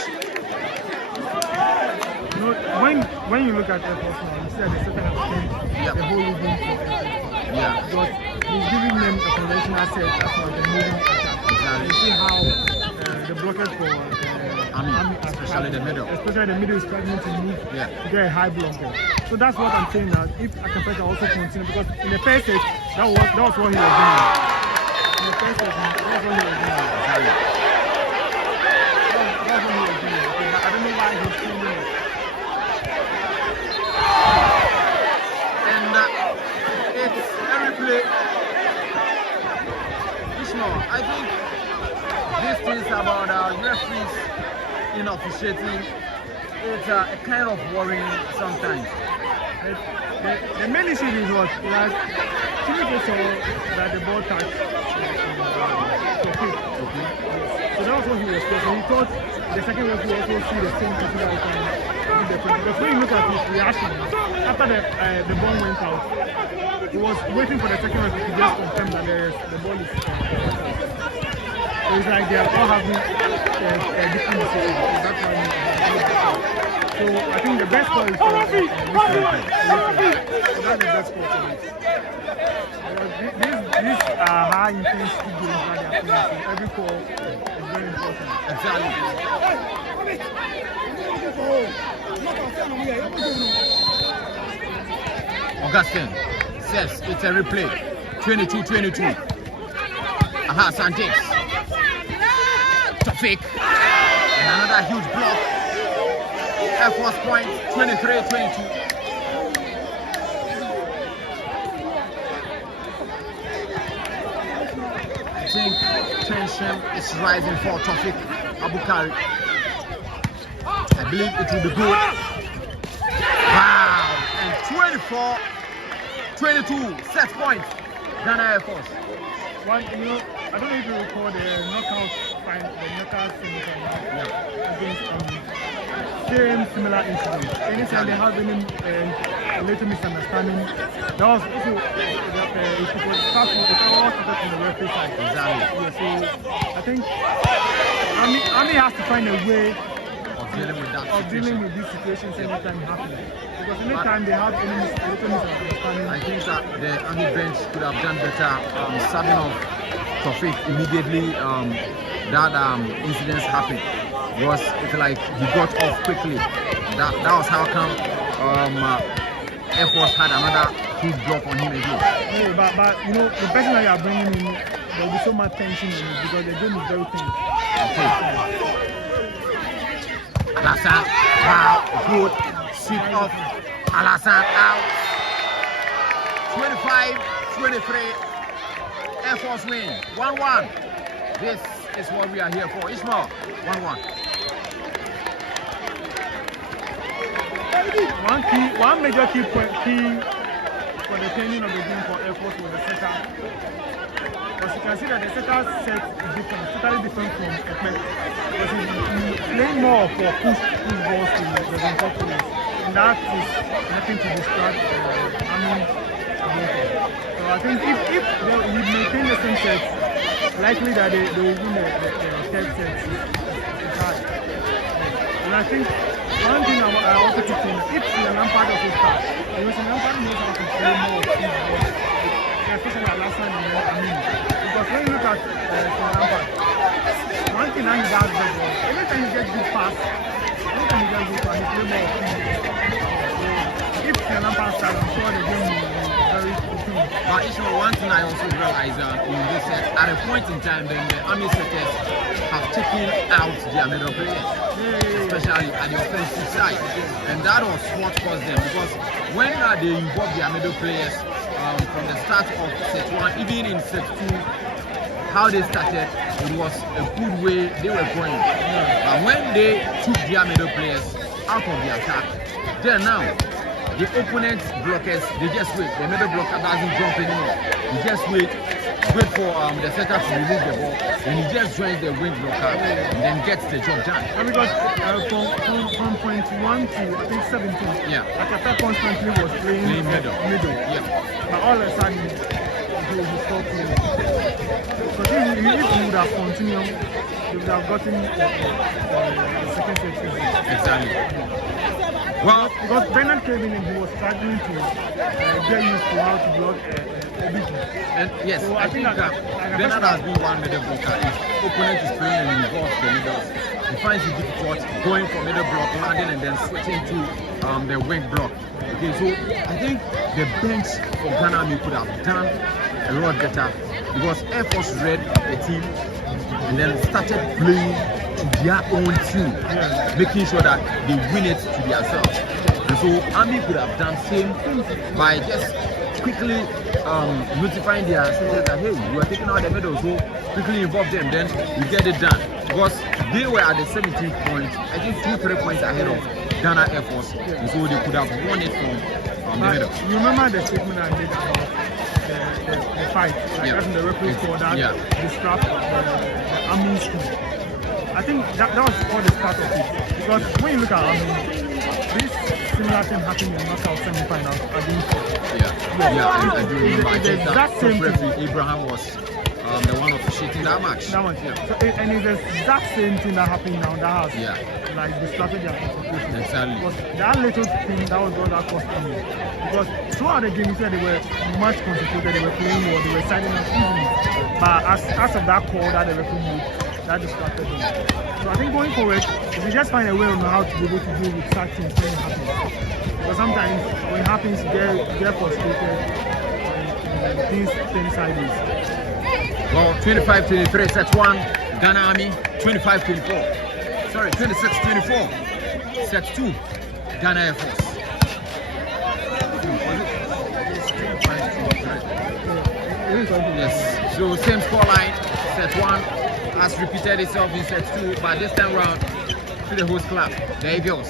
When you look at Airforce now, you said the second half changed the whole league for Airforce. Yeah. Because he's giving them a conventional set, that's why they're moving attack. Exactly. You see how the blockers for Army, especially the middle. Especially the middle is struggling to move to get a high blocker. So that's what I'm saying, that if Akape also continue, because in the first set, that was what he was doing. In the first set, that's what he was doing. That's what he was doing. I don't know why he's still doing it. It's a replay. Ishmael, I think these things about referees in officiating, it's a kind of worrying sometimes. The main issue is what? Like, Chimiko saw that the ball touched Tofik. So that was what he was saying. So he thought the second referee also see the same thing that he can do the point. Because when you look at his reaction, after the ball went out, he was waiting for the second referee to just confirm that the ball is so it's like they are all having different decisions. So that's why so I think the best call is for so that's the best call for it. These are high intensity games that they are playing, so every call is very important. Exactly. Augustine says it's a replay. 22-22. Hassan takes. Tofik. And another huge block. Airforce point. 23-22. I think tension is rising for Tofik Abukari. I believe it will be good. Wow! And 24-22 set point. Ghana Airforce. One, I don't know if you recall the knockout semifinal against same similar incident. Anytime they have any a little misunderstanding, that was also it was started from the referee side. Exactly. Yeah, so I think Ami has to find a way of dealing with these situations anytime it happens. Because anytime they have any little misunderstanding, I think that the Army bench could have done better serving off Tofik immediately that incidents happened. It's like he got off quickly. That was how come Airforce had another huge block on him again. Yeah, but you know, the person that you are bringing in, there will be so much tension in it because the game is very tense. Okay. Alassane, wow, good. Sit off. Alassane out. 25-23. Airforce win. 1-1. This is what we are here for. Ishmael, 1-1. One major key for the turning of the game for Airforce was the setter. Because you can see that the setter set is different, totally different from Ekmek. Because he's playing more for push balls to the Bangkok players. And that is nothing to distract Amin. So I think if we maintain the same set, likely that they will win the third set. It's hard. And I think one thing I also keep saying, if the Lampard also starts, because the Lampard knows how to play more of his ball, especially at last time because when you look at Lampard, one thing that he does very well, anytime he gets good pass, he play more of his ball. So if the Lampard starts, I'm sure the game will be very good. But it's one thing I also realize in this set, at a point in time, then the Army setters have taken out their middle players. Especially at the offensive side, and that was what caused them, because when they involved their middle players from the start of set 1, even in set 2, how they started, it was a good way they were going. And when they took their middle players out of the attack, then now the opponent's blockers, they just wait. The middle blocker doesn't jump anymore. He just wait for the setter to release the ball, and he just joins the wing blocker and then gets the job done. And because from point 1 to I think 17, yeah, Akata constantly was playing middle. Yeah. But all of a sudden, he stopped playing. So if he would have continued, he would have gotten the second set. Exactly. Well, because Bernard came in and he was struggling to get used to how to block and yes, so I think that Bernard has been one middle blocker. If opponent is playing and involves the middles, he finds it difficult going for middle block, landing and then switching to the wing block. Okay, so I think the bench for Ghana could have done a lot better because Airforce read the team and then started playing to their own team, making sure that they win it to themselves. And so Army could have done same thing by just quickly notifying their centers that hey, you are taking out the middle, so quickly involve them, then you get it done. Because they were at the 17th point, I think 2-3 points ahead of Ghana Airforce, and so they could have won it from the middle. You remember the statement I made about the fight, like having the referee score that distract the Army team. I think that was all the start of it. Because when you look at Army, this similar thing happened in knockout semi-finals against I do remember. I think that same referee Abraham was the one officiating that match. So, and it's the exact same thing that happened now. That has like distracted their concentration. Exactly. Because that little thing, that was what that cost me. Because throughout the game, you said they were much concentrated, they were playing well, they were siding up easily. But as of that call that the referee made, that distracted them. So I think going forward, if we just find a way on how to be able to deal with such things when it happens. Because sometimes when it happens, you get frustrated and things turn sideways. Well, 25-23, set 1, Ghana Army, 25-24. Sorry, 26-24, set 2, Ghana Airforce. Yes, so same scoreline, set 1 has repeated itself in set 2, but this time round to the host club, the Eagles.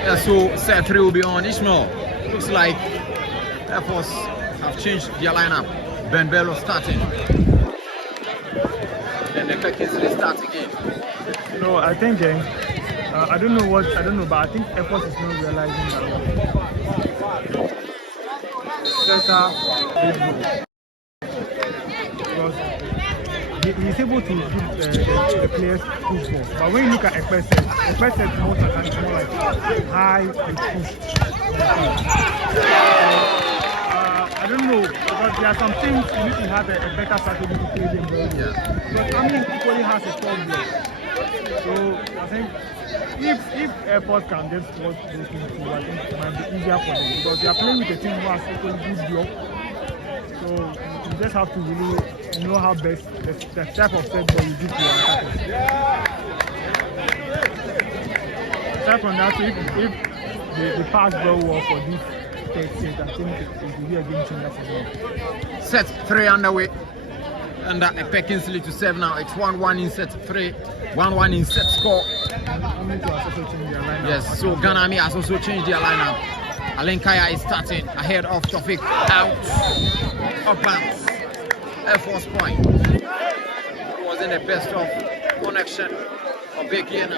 Yeah, so set 3 will be on Ishmael. Looks like Airforce have changed their lineup. Ben Bello starting. Then the Peckins will start again. No, I think I don't know, but I think Airforce is not realizing that better because he's able to give the players push ball. But when you look at Ekpese most of the time it's more like high and push. I don't know, because there are some things you need to have a better strategy to play them very well. But I mean, equally has a strong block. So I think if Airforce can get what those things to, I think it might be easier for them because they are playing with a team who has equally good block. So you just have to really know how best the type of set that you give to your attackers. Aside from that, if the pass well work for this third set, I think it will be a game changer for them. Set 3 underway. Under a Peckins lead to 7 now. It's 1-1 in set 3, 1-1 in set score. Yes, so Ghana has also changed their lineup. Alenkaya is starting ahead of Tofik. Out of bounds. Airforce point. It wasn't the best of connection of Becky and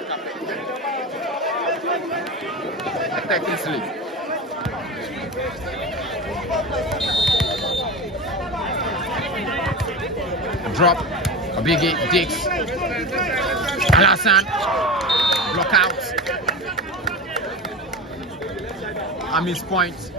Peckins lead. Drop, a biggie, Dix, Alassane, block out, Ami's point.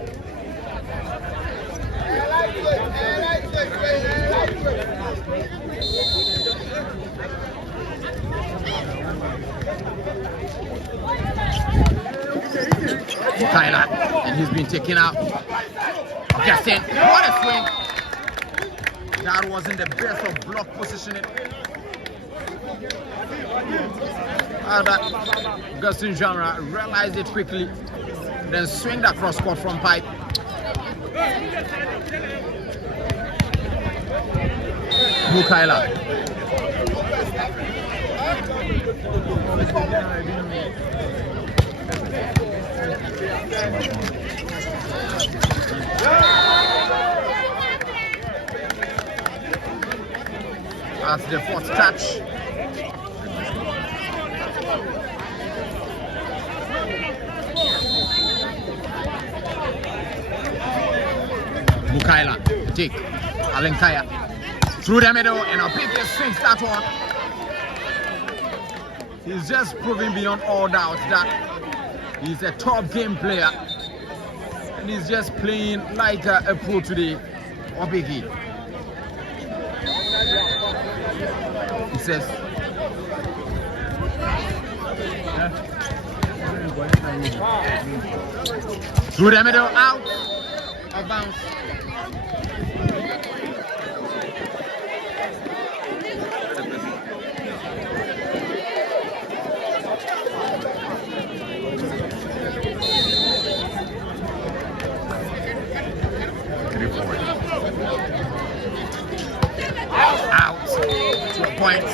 Kyla, and he's been taken out. Justin, what a swing! That wasn't the best of block positioning. Augustin Jamra realized it quickly, then swinged across court from pipe. Mukaila. That's the fourth touch. Mukaila, Dick, Alenkaya, through the middle, and a big swings that one. He's just proving beyond all doubt that he's a top game player, and he's just playing like a pro today. Obigi. He says, through the middle, out of bounds. Out. 2 points.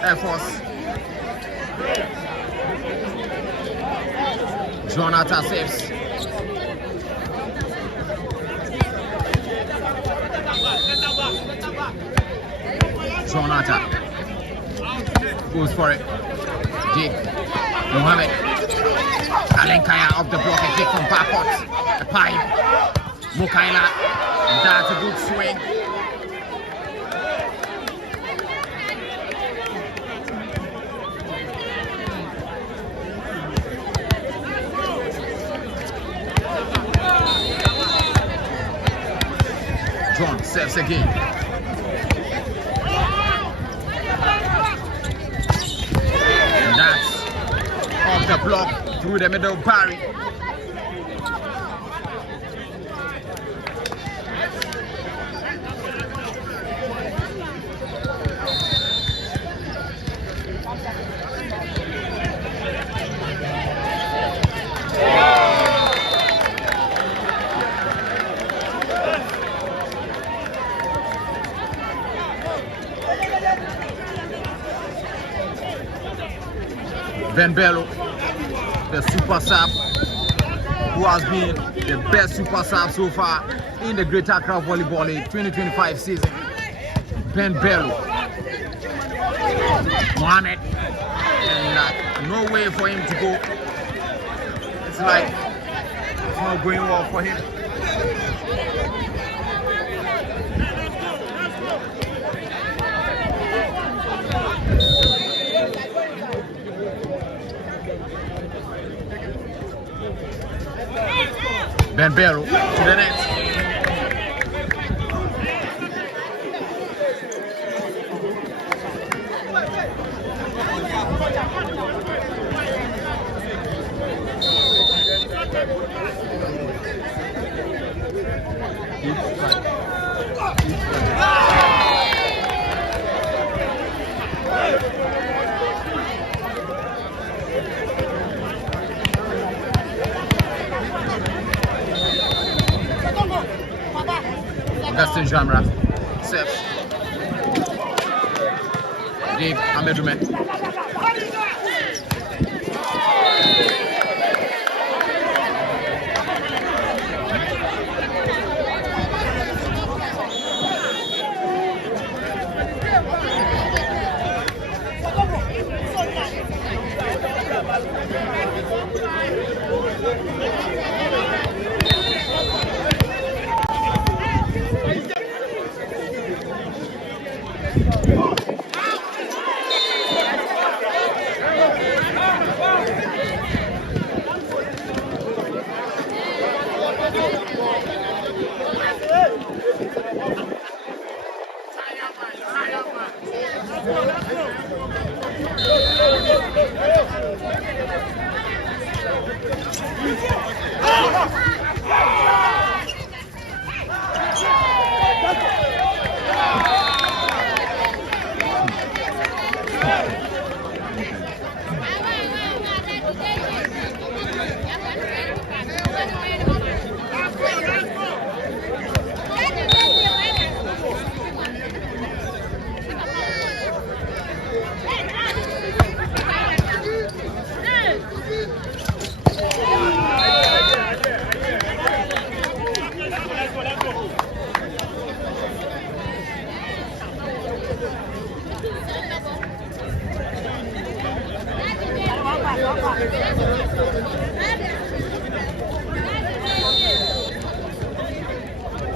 Airforce. Jonathan saves. Jonathan goes for it. Dick. Mohammed. Alenkaya off the block. A kick from backcourt. A pipe. Mukaila. That's a good swing. John serves again. And that's off the block through the middle, Barry. Ben Bello, the super sub, who has been the best super sub so far in the Greater Accra Volleyball League 2025 season. Ben Bello, Mohamed, and no way for him to go. It's like it's not going well for him. Ben Bello to the net. Augustin Jamra, Seps, Dave Amedume.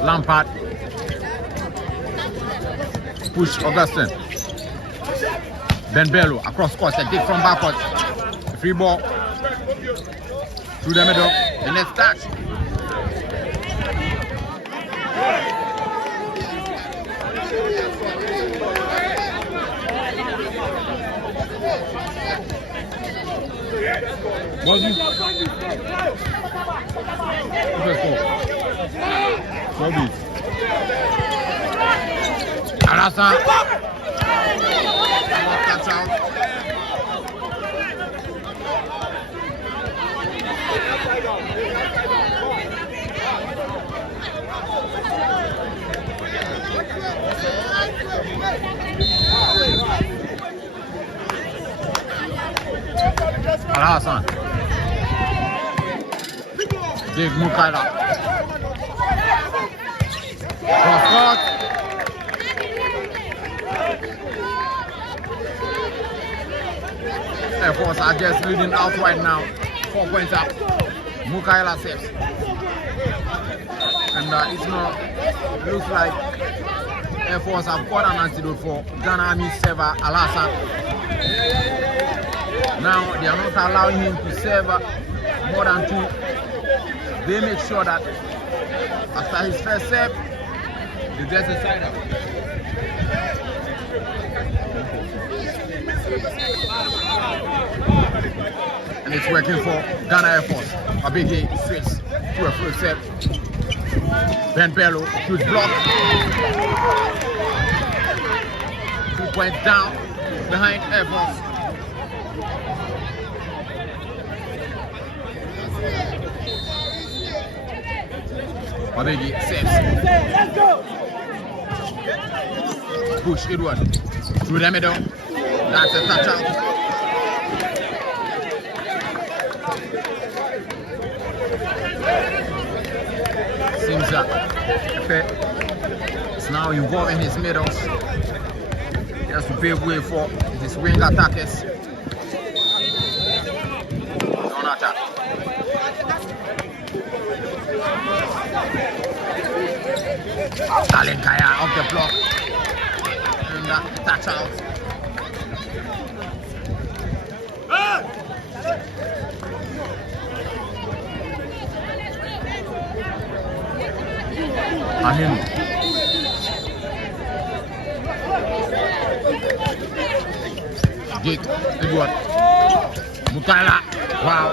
Lampard, push Augustin. Ben Bello across court, a dig from backward. Free ball through the middle. The next touch. Was he? Alasan. Catch out. Alasan. Dave Mukaila. Cross court. Airforce are just leading out right now. 4 points up. Mukaila saves. And it's not, looks like Airforce have got an antidote for Ghana Army server Alasan. Now they are not allowing him to serve more than 2. They make sure that after his first serve, he gets a side up. And it's working for Ghana Airforce. Abigi switch to a full set. Ben Bello, huge block. 2 points down behind Airforce. Abigi saves. Push Edward through the middle. That's a touch out. seems that Efe is now involved in his middles. He has to pave way for his wing attackers. On attack. Alenkaya off the block. And touch out. Ahim. Gate, Edward. Mutala. Wow.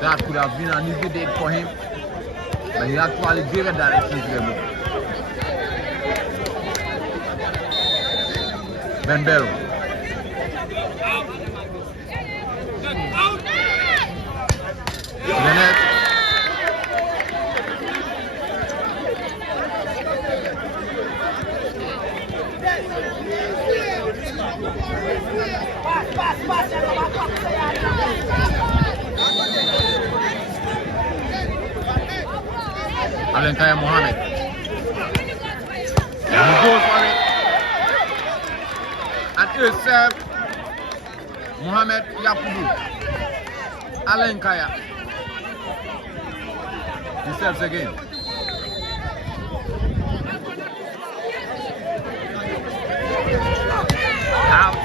That could have been an easy date for him. But he actually gave a direction to the ball. Ben Bello. To the net. Alenkaya Mohammed. And he goes for it. And it's Mohammed Yakubu. Alenkaya. He serves again. Out.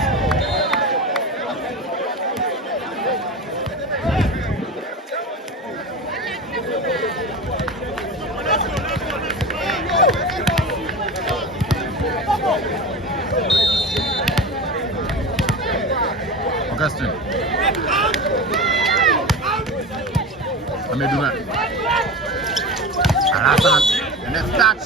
Augustine. Ameduna. Alasan. Next touch.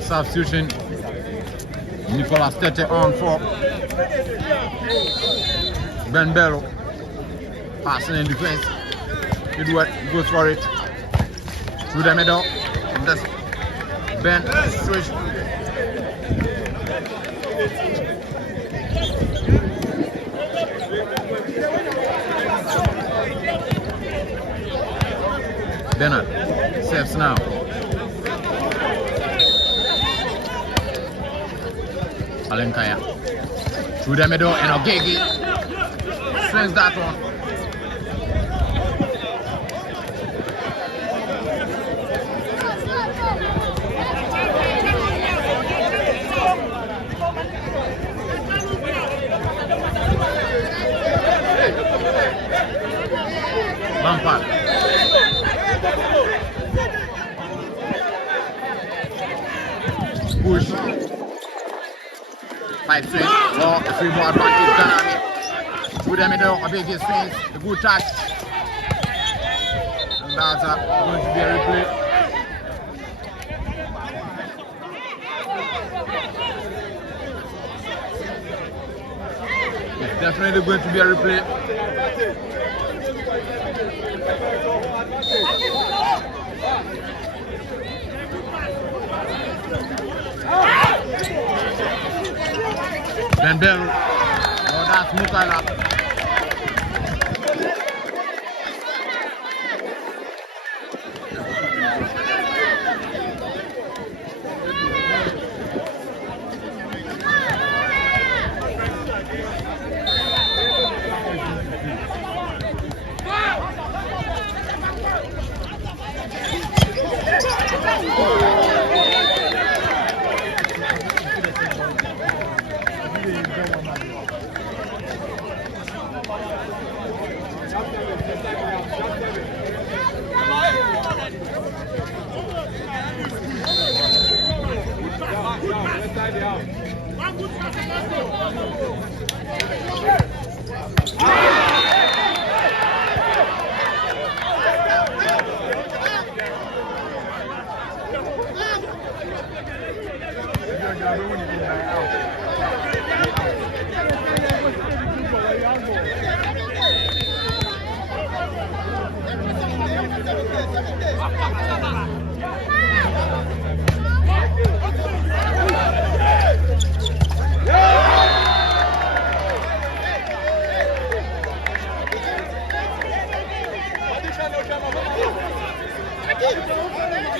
Substitution. Nicolas Tete on for Ben Bello. Passing in defense. Edward goes for it. Through the middle. And that's Ben switch. Bernard serves now. Alenkaya through the middle and Ogegi swings that one. Lampard. Push. Pipe swing. Well, 3 more advantage. Ganami. Through the middle. A big swing. A good touch. And that's going to be a replay. It's definitely going to be a replay. Ben Bello. Oh, that's Mukala.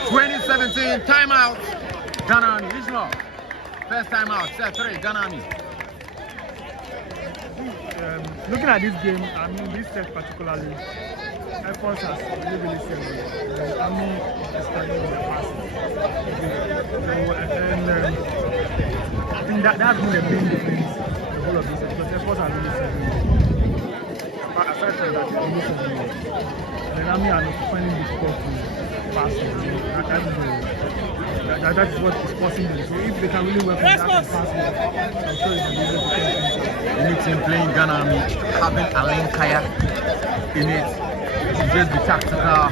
...2017 timeout. Ghana Army. Which one? First timeout. Set 3. Ghana Army. Looking at this game, I mean this set particularly, Airforce has really said the Army is standing in the past. I think that has been the main difference the whole of this set, because Airforce has really said but aside from that, they really said the Army are not finding it difficult to pass. That is what is forcing them. So if they can really work on that and pass it, I'm sure they can be able to take things. Any team playing Ghana Army, having Alenkaya in it, to just be tactical,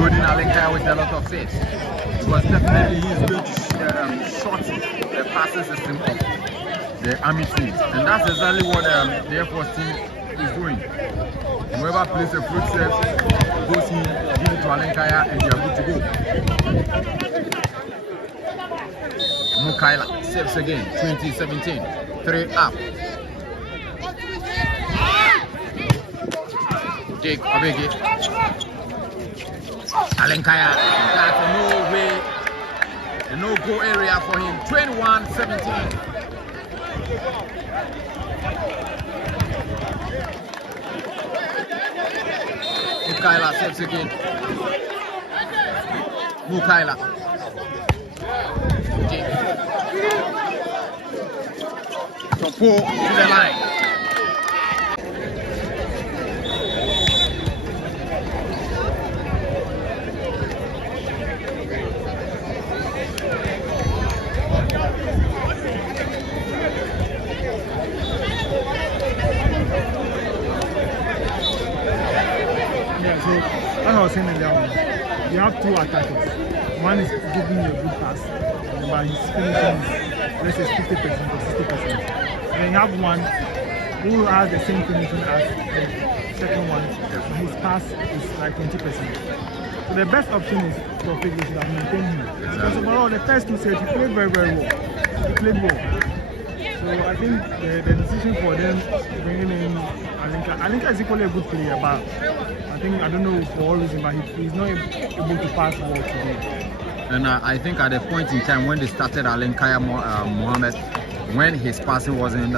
loading Alenkaya with a lot of saves. Because definitely he is going to shorten the passing system of the Army team. And that's exactly what the Air Force team is doing. Whoever plays a fruit save, goes in, give it to Alenkaya, and they are good to go. Mukaila saves again, 2017, 3 up. Jake Obegi. Alenkaya, that's a no way, a no-go area for him, 21-17. Mukaila saves again. Mukaila. So pull to the line. Yeah, so as I was saying earlier, you have two attackers. One is giving you a good pass, but he's finishing, let's say 50% or 60%. And then you have one who has the same finishing as the second one, but his pass is like 20%. So the best option is for Fig should have maintained him. Because overall, the first two sets, he played very, very well. He played well. So I think the decision for them bringing in Alenka is equally a good player, but I don't know for all reasons, but he's not able to pass well today. And I think at a point in time when they started Alenkaya Mohammed, when his passing wasn't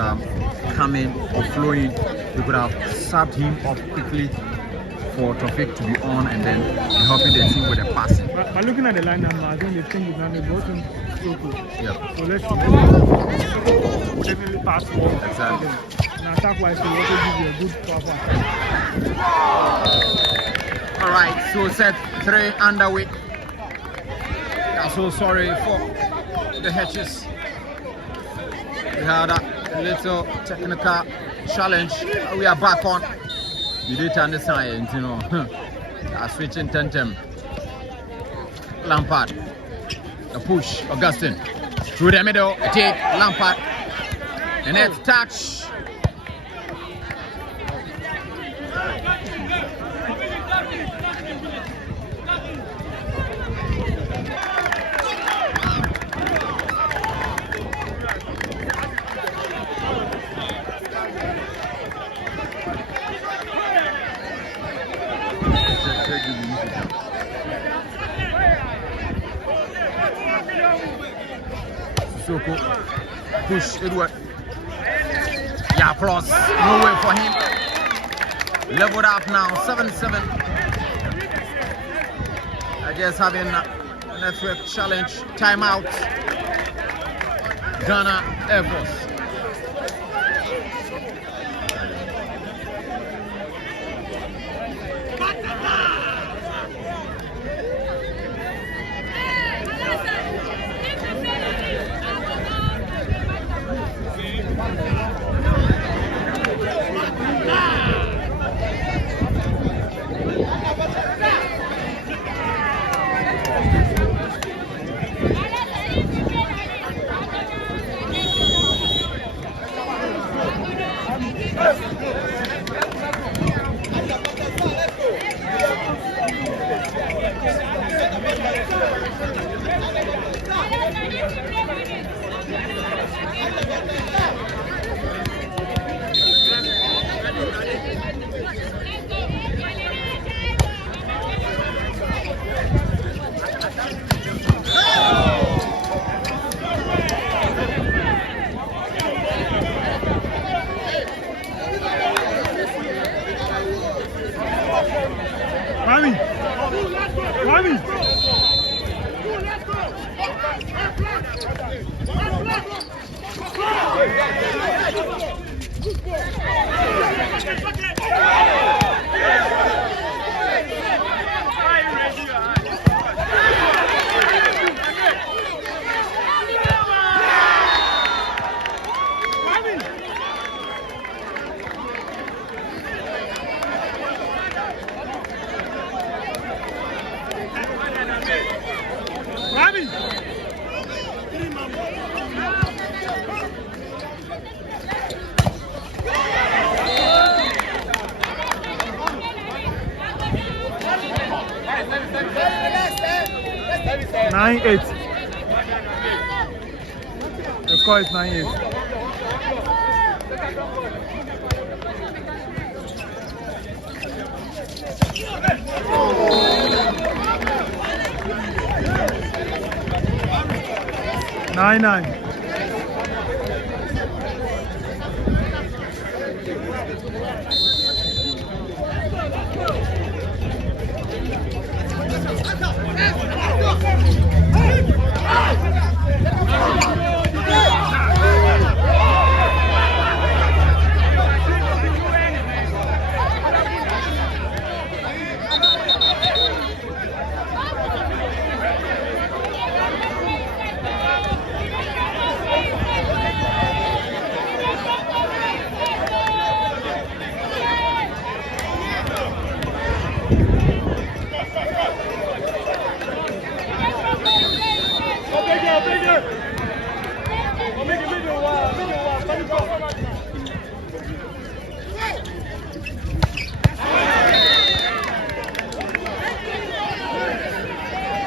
coming or flowing, they could have subbed him off quickly for Tofik to be on and then helping the team with the passing. But looking at the lineup now, I think the thing is now they brought him so good. Yeah. So let's definitely pass well. Exactly. And attack wise, he also give you a good powerful attack. All right, so set 3 underway. I'm so sorry for the hitches. We had a little technical challenge. We are back on. You did understand, you know. Switching Tentem. Lampard. A push. Augustine. Through the middle. A take. Lampard. The net touch. Soko. Push Edward. Yeah, plus no way for him. Leveled up now, 7-7. I guess having a network challenge. Timeout. Ghana Airforce. (9-8). The score is 9-8. (9-9).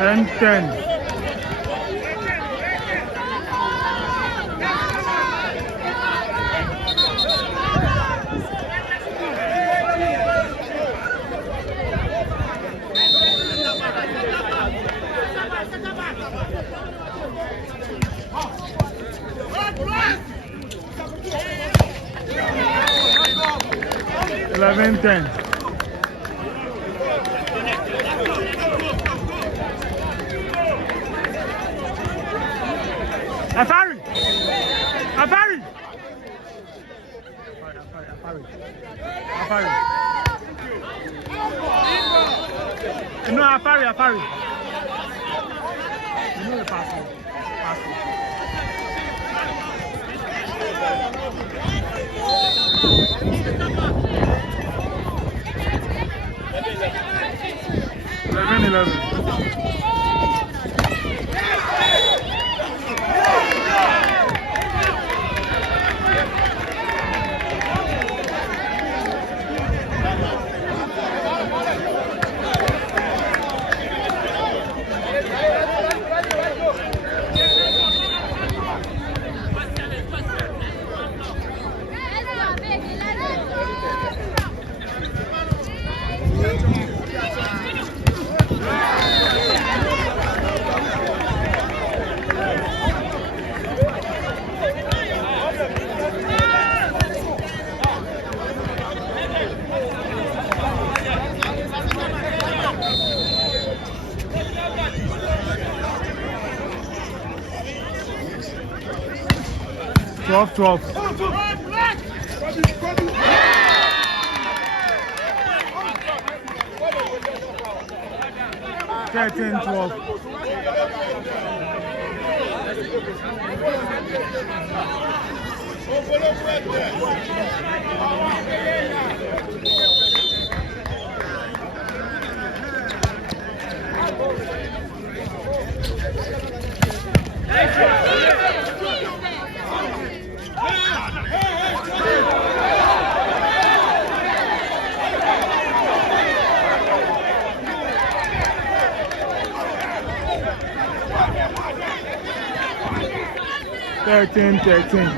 (10-10). (11-10). Afari! Afari! Afari! You know Afari, Afari. You know the password. Password. 11. 12-12. 13-12. Thirteen.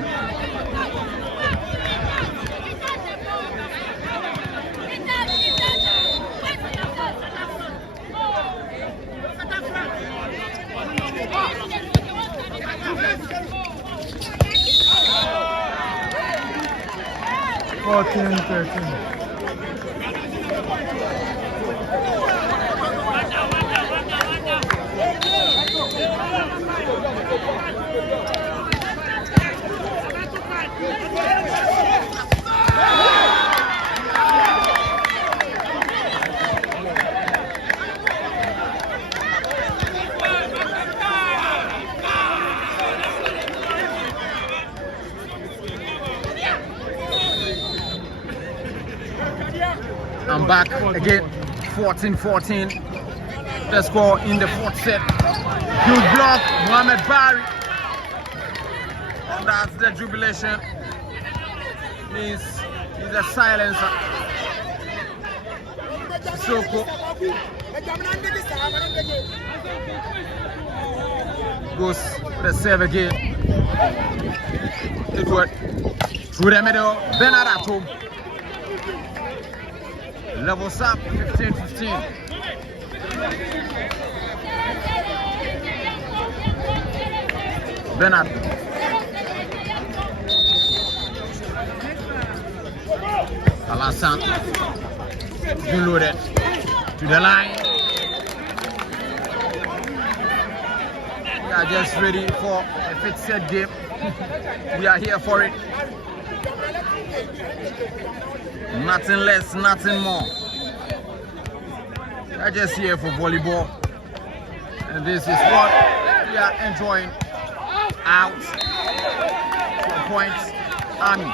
14-13. I'm back again, 14-14. the score in the fourth set. Huge block, Mohamed Bari. And that's the jubilation. Means he's a silencer. Soko goes for the serve again. Edward through the middle, Benarato levels up 15-15. Bernard Alassane loaded to the line. We are just ready for a fifth set game. We are here for it. Nothing less, nothing more. We are just here for volleyball. And this is what we are enjoying. Out. 4 points. Army.